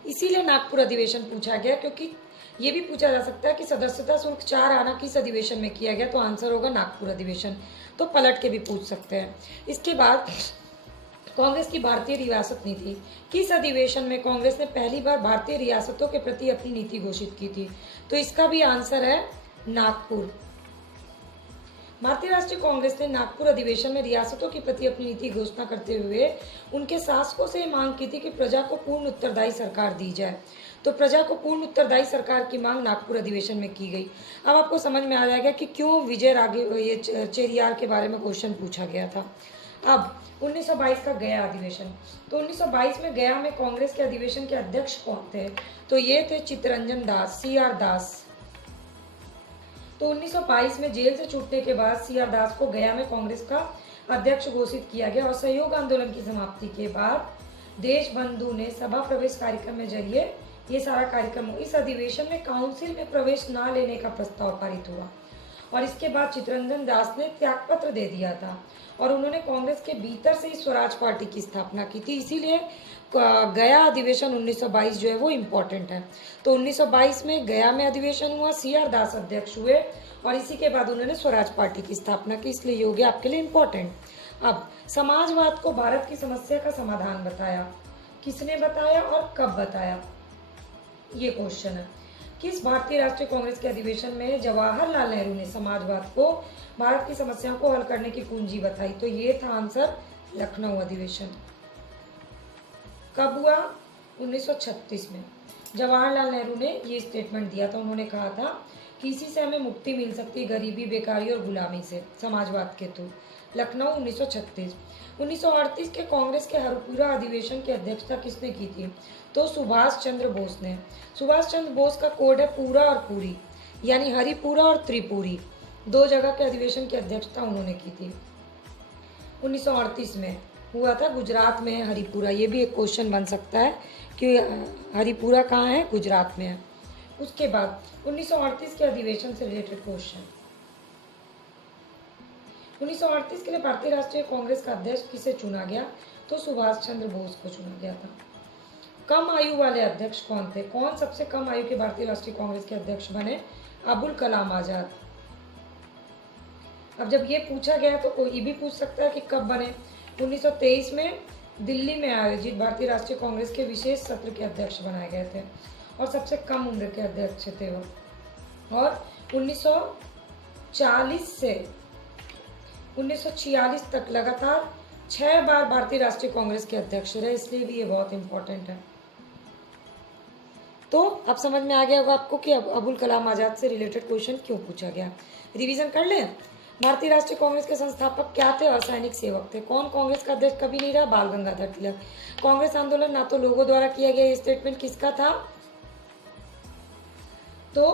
इसीलिए नागपुर अधिवेशन पूछा गया, क्योंकि ये भी पूछा जा सकता है कि सदस्यता शुल्क 4 आना किस अधिवेशन में किया गया, तो आंसर होगा नागपुर अधिवेशन। तो पलट के भी पूछ सकते हैं। इसके बाद कांग्रेस की भारतीय रियासत नीति। किस अधिवेशन में कांग्रेस ने पहली बार भारतीय रियासतों के प्रति अपनी नीति घोषित की थी? तो इसका भी आंसर है नागपुर। भारतीय राष्ट्रीय कांग्रेस ने नागपुर अधिवेशन में रियासतों के प्रति अपनी नीति घोषणा करते हुए उनके शासकों से मांग की थी कि प्रजा को पूर्ण उत्तरदायी सरकार दी जाए। तो प्रजा को पूर्ण उत्तरदायी सरकार की मांग नागपुर अधिवेशन में की गई। अब आपको समझ में आ जाएगा कि क्यों विजय राघे ये चेरियाल के बारे में क्वेश्चन पूछा गया था। अब 1922 का गया अधिवेशन। तो 1922 में गया में कांग्रेस के अधिवेशन के अध्यक्ष कौन थे? तो ये थे चित्तरंजन दास, CR दास। तो 1922 में जेल से छूटने के बाद CR दास को गया में कांग्रेस का अध्यक्ष घोषित किया गया और सहयोग आंदोलन की समाप्ति के बाद देशबंधु ने सभा प्रवेश कार्यक्रम में जरिए ये सारा कार्यक्रम, इस अधिवेशन में काउंसिल में प्रवेश न लेने का प्रस्ताव पारित हुआ और इसके बाद चित्तरंजन दास ने त्यागपत्र दे दिया था और उन्होंने कांग्रेस के भीतर से ही स्वराज पार्टी की स्थापना की थी। इसीलिए गया अधिवेशन 1922 जो है वो इम्पोर्टेंट है। तो 1922 में गया में अधिवेशन हुआ, CR दास अध्यक्ष हुए और इसी के बाद उन्होंने स्वराज पार्टी की स्थापना की, इसलिए ये हो गया आपके लिए इम्पोर्टेंट। अब समाजवाद को भारत की समस्या का समाधान बताया, किसने बताया और कब बताया, ये क्वेश्चन है। किस भारतीय राष्ट्रीय कांग्रेस के अधिवेशन में जवाहरलाल नेहरू ने समाजवाद को भारत की समस्याओं को हल करने की कुंजी बताई? तो ये था आंसर लखनऊ अधिवेशन। कब हुआ? 1936 में जवाहरलाल नेहरू ने ये स्टेटमेंट दिया था। उन्होंने कहा था कि इसी से हमें मुक्ति मिल सकती है गरीबी, बेकारी और गुलामी से, समाजवाद के थ्रू। लखनऊ 1936। 1938 के कांग्रेस के हरिपुरा अधिवेशन की अध्यक्षता किसने की थी? तो सुभाष चंद्र बोस ने। सुभाष चंद्र बोस का कोड है पूरा और पूरी, यानी हरिपुरा और त्रिपुरी, दो जगह के अधिवेशन की अध्यक्षता उन्होंने की थी। 1938 में हुआ था, गुजरात में है हरिपुरा। ये भी एक क्वेश्चन बन सकता है कि हरिपुरा कहाँ है? गुजरात में है। उसके बाद 1938 के अधिवेशन से रिलेटेड क्वेश्चन। 1938 के लिए भारतीय राष्ट्रीय कांग्रेस का अध्यक्ष किसे चुना गया? तो सुभाष चंद्र बोस को चुना गया था। कम आयु वाले अध्यक्ष कौन थे? कौन सबसे कम आयु के भारतीय राष्ट्रीय कांग्रेस के अध्यक्ष बने? अबुल कलाम आजाद। अब जब ये पूछा गया तो कोई ये भी पूछ सकता है कि कब बने। 1923 में दिल्ली में आयोजित भारतीय राष्ट्रीय कांग्रेस के विशेष सत्र के अध्यक्ष बनाए गए थे और सबसे कम उम्र के अध्यक्ष थे वो। और 1940 से 1946 तक लगातार 6 बार भारतीय राष्ट्रीय कांग्रेस के अध्यक्ष रहे, इसलिए भी ये बहुत इंपॉर्टेंट है। तो अब समझ में आ गया होगा आपको कि अबुल कलाम आजाद से रिलेटेड क्वेश्चन क्यों पूछा गया। रिवीजन कर लें। भारतीय राष्ट्रीय कांग्रेस के संस्थापक क्या थे? असैनिक सेवक थे। कौन कांग्रेस का अध्यक्ष कभी नहीं रहा? बाल गंगाधर तिलक। कांग्रेस आंदोलन ना तो लोगों द्वारा किया गया, ये स्टेटमेंट किसका था? तो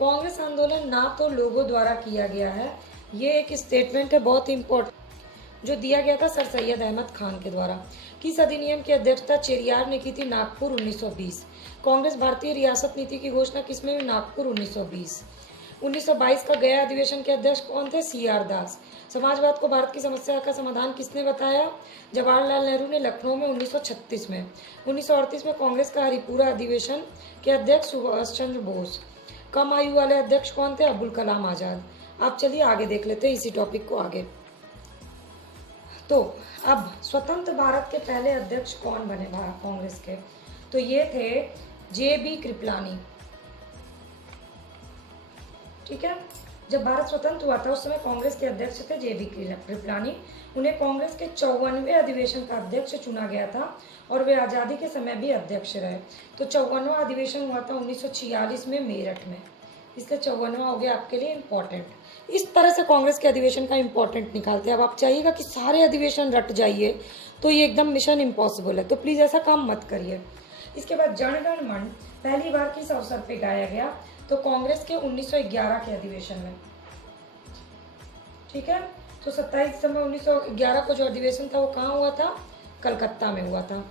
कांग्रेस आंदोलन ना तो लोगों द्वारा किया गया है, ये एक स्टेटमेंट है बहुत इंपॉर्टेंट, जो दिया गया था सर सैयद अहमद खान के द्वारा। किस अधिनियम की अध्यक्षता चेरियार ने की थी? नागपुर 1920। कांग्रेस भारतीय रियासत नीति की घोषणा किसमें हुई? नागपुर 1920। 1922 का गया अधिवेशन के अध्यक्ष कौन थे? CR दास। समाजवाद को भारत की समस्या का समाधान किसने बताया? जवाहरलाल नेहरू ने, लखनऊ में 1936 में। 1938 में कांग्रेस का हरिपुरा अधिवेशन के अध्यक्ष सुभाष चंद्र बोस। कम आयु वाले अध्यक्ष कौन थे? अबुल कलाम आजाद। आप चलिए आगे देख लेते हैं इसी टॉपिक को आगे। तो अब स्वतंत्र भारत के पहले अध्यक्ष कौन बने कांग्रेस के? तो ये थे JB कृपलानी। ठीक है, जब भारत स्वतंत्र हुआ था उस समय कांग्रेस के अध्यक्ष थे JB कृपलानी। उन्हें कांग्रेस के 54वें अधिवेशन का अध्यक्ष चुना गया था और वे आज़ादी के समय भी अध्यक्ष रहे। तो 54वां अधिवेशन हुआ था 1946 में मेरठ में, इसलिए 54वां हो गया आपके लिए इम्पोर्टेंट। इस तरह से कांग्रेस के अधिवेशन का इम्पोर्टेंट निकालते हैं। अब आप चाहिएगा कि सारे अधिवेशन रट जाइए तो ये एकदम मिशन इम्पॉसिबल है, तो प्लीज़ ऐसा काम मत करिए। इसके बाद जनगण मन पहली बार किस अवसर पे गाया गया? तो कांग्रेस के 1911 के अधिवेशन में। ठीक है, तो 27 दिसंबर 1911 को जो अधिवेशन था वो कहाँ हुआ था? कलकत्ता में हुआ था।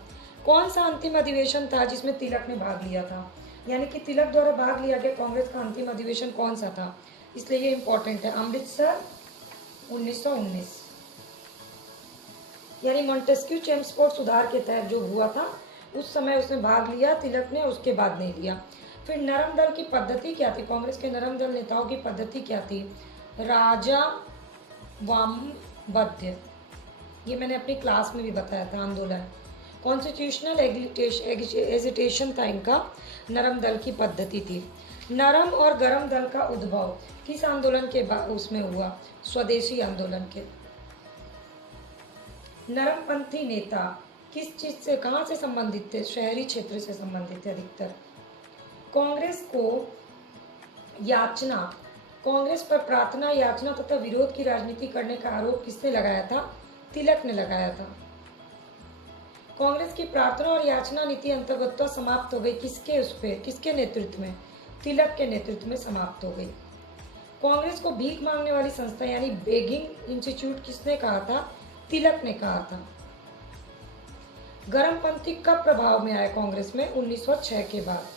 कौन सा अंतिम अधिवेशन था जिसमें तिलक ने भाग लिया था? यानी कि तिलक द्वारा भाग लिया गया कांग्रेस का अंतिम अधिवेशन कौन सा था? इसलिए ये इंपॉर्टेंट है। अमृतसर 1919, यानी मॉन्टेस्क्यू चेम्सफोर्ड सुधार के तहत जो हुआ था उस समय उसने भाग लिया तिलक ने, उसके बाद नहीं लिया। फिर नरम दल की पद्धति क्या थी? कांग्रेस के नरम दल नेताओं की पद्धति क्या थी? राजा वामबद्ध, ये मैंने अपनी क्लास में भी बताया था। आंदोलन कॉन्स्टिट्यूशनल एजिटेशन था इनका, नरम दल की पद्धति थी। नरम और गरम दल का उद्भव किस आंदोलन के उसमें हुआ? स्वदेशी आंदोलन के। नरमपंथी नेता किस चीज से, कहाँ से संबंधित थे? शहरी क्षेत्र से संबंधित थे अधिकतर। कांग्रेस को याचना, कांग्रेस पर प्रार्थना, याचना तथा विरोध की राजनीति करने का आरोप किसने लगाया था? तिलक ने लगाया था। कांग्रेस की प्रार्थना और याचना नीति अंतर्गत समाप्त हो गई, किसके उस पे, किसके नेतृत्व में? तिलक के नेतृत्व में समाप्त हो गई। कांग्रेस को भीख मांगने वाली संस्था यानी बेगिंग इंस्टीट्यूट किसने कहा था? तिलक ने कहा था। गरमपंथी कब प्रभाव में आए कांग्रेस में? 1906 के बाद।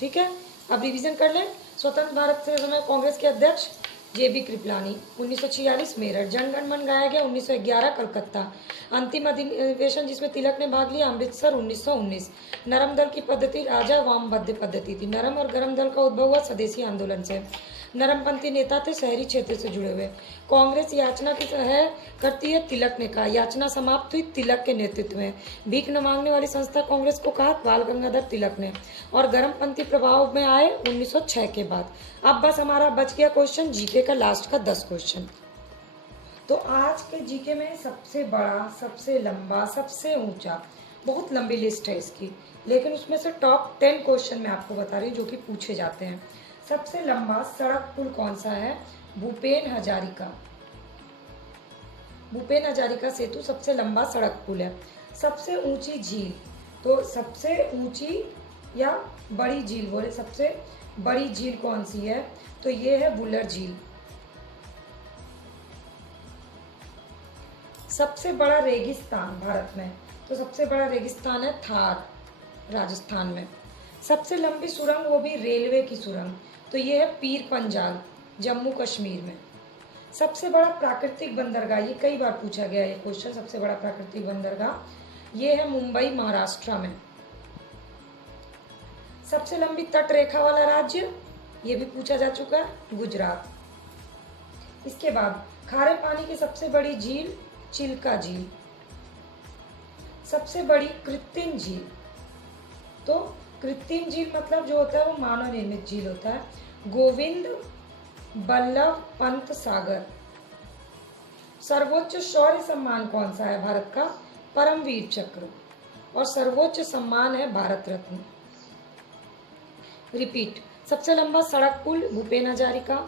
ठीक है, अब रिवीजन कर लें। स्वतंत्र भारत से समय कांग्रेस के अध्यक्ष JB कृपलानी। 1946 मेरठ। जनगण मन गाया गया 1911 कलकत्ता। अंतिम अधिवेशन जिसमें तिलक ने भाग लिया अमृतसर 1919। नरम दल की पद्धति राजा वामबद्ध पद्धति थी। नरम और गरम दल का उद्भव हुआ स्वदेशी आंदोलन से। नरमपंथी नेता थे शहरी क्षेत्र से जुड़े हुए। कांग्रेस याचना की है करती है, तिलक ने कहा। याचना समाप्त हुई तिलक के नेतृत्व में। भीख न मांगने वाली संस्था कांग्रेस को कहा बाल गंगाधर तिलक ने। और गरमपंथी प्रभाव में आए 1906 के बाद। अब बस हमारा बच गया क्वेश्चन जीके का, लास्ट का 10 क्वेश्चन। तो आज के जीके में सबसे बड़ा, सबसे लंबा, सबसे ऊंचा, बहुत लंबी लिस्ट है इसकी, लेकिन उसमें से टॉप 10 क्वेश्चन मैं आपको बता रही हूँ जो कि पूछे जाते हैं। सबसे लंबा सड़क पुल कौन सा है? भूपेन हजारिका। भूपेन हजारिका सेतु सबसे लंबा सड़क पुल है। सबसे ऊंची झील, तो सबसे ऊंची या बड़ी झील बोले, सबसे बड़ी झील कौन सी है? तो ये है वुलर झील। सबसे बड़ा रेगिस्तान भारत में, तो सबसे बड़ा रेगिस्तान है थार, राजस्थान में। सबसे लंबी सुरंग, वो भी रेलवे की सुरंग, तो ये है पीर पंजाल, जम्मू कश्मीर में। सबसे बड़ा प्राकृतिक बंदरगाह, ये कई बार पूछा गया ये क्वेश्चन, सबसे बड़ा प्राकृतिक बंदरगाह ये है मुंबई, महाराष्ट्र में। सबसे लंबी तट रेखा वाला राज्य, ये भी पूछा जा चुका है, गुजरात। इसके बाद खारे पानी की सबसे बड़ी झील चिल्का झील। सबसे बड़ी कृत्रिम झील, तो कृत्रिम झील मतलब जो होता है वो मानव निर्मित झील होता है, गोविंद बल्लभ पंत सागर। सर्वोच्च शौर्य सम्मान कौन सा है भारत का? परमवीर चक्र। और सर्वोच्च सम्मान है भारत रत्न। रिपीट, सबसे लंबा सड़क पुल भूपेन हजारिका,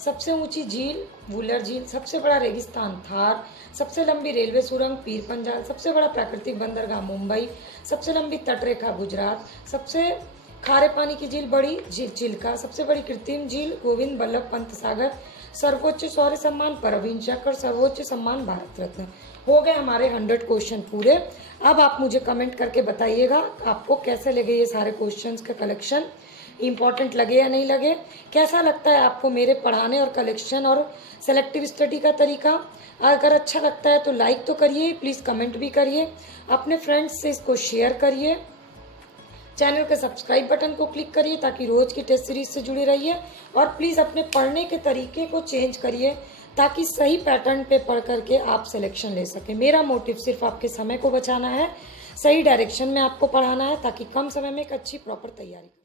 सबसे ऊंची झील वुलर झील, सबसे बड़ा रेगिस्तान थार, सबसे लंबी रेलवे सुरंग पीर पंजाल, सबसे बड़ा प्राकृतिक बंदरगाह मुंबई, सबसे लंबी तटरेखा गुजरात, सबसे खारे पानी की झील बड़ी झील चिल्का, सबसे बड़ी कृत्रिम झील गोविंद बल्लभ पंत सागर, सर्वोच्च शौर्य सम्मान परमवीर चक्र और सर्वोच्च सम्मान भारत रत्न। हो गए हमारे 100 क्वेश्चन पूरे। अब आप मुझे कमेंट करके बताइएगा आपको कैसे लगे ये सारे क्वेश्चंस का कलेक्शन, इम्पॉर्टेंट लगे या नहीं लगे, कैसा लगता है आपको मेरे पढ़ाने और कलेक्शन और सेलेक्टिव स्टडी का तरीका। अगर अच्छा लगता है तो लाइक तो करिए, प्लीज़ कमेंट भी करिए, अपने फ्रेंड्स से इसको शेयर करिए, चैनल के सब्सक्राइब बटन को क्लिक करिए ताकि रोज़ की टेस्ट सीरीज से जुड़े रहिए। और प्लीज़ अपने पढ़ने के तरीके को चेंज करिए ताकि सही पैटर्न पे पढ़ करके आप सिलेक्शन ले सकें। मेरा मोटिव सिर्फ आपके समय को बचाना है, सही डायरेक्शन में आपको पढ़ाना है ताकि कम समय में एक अच्छी प्रॉपर तैयारी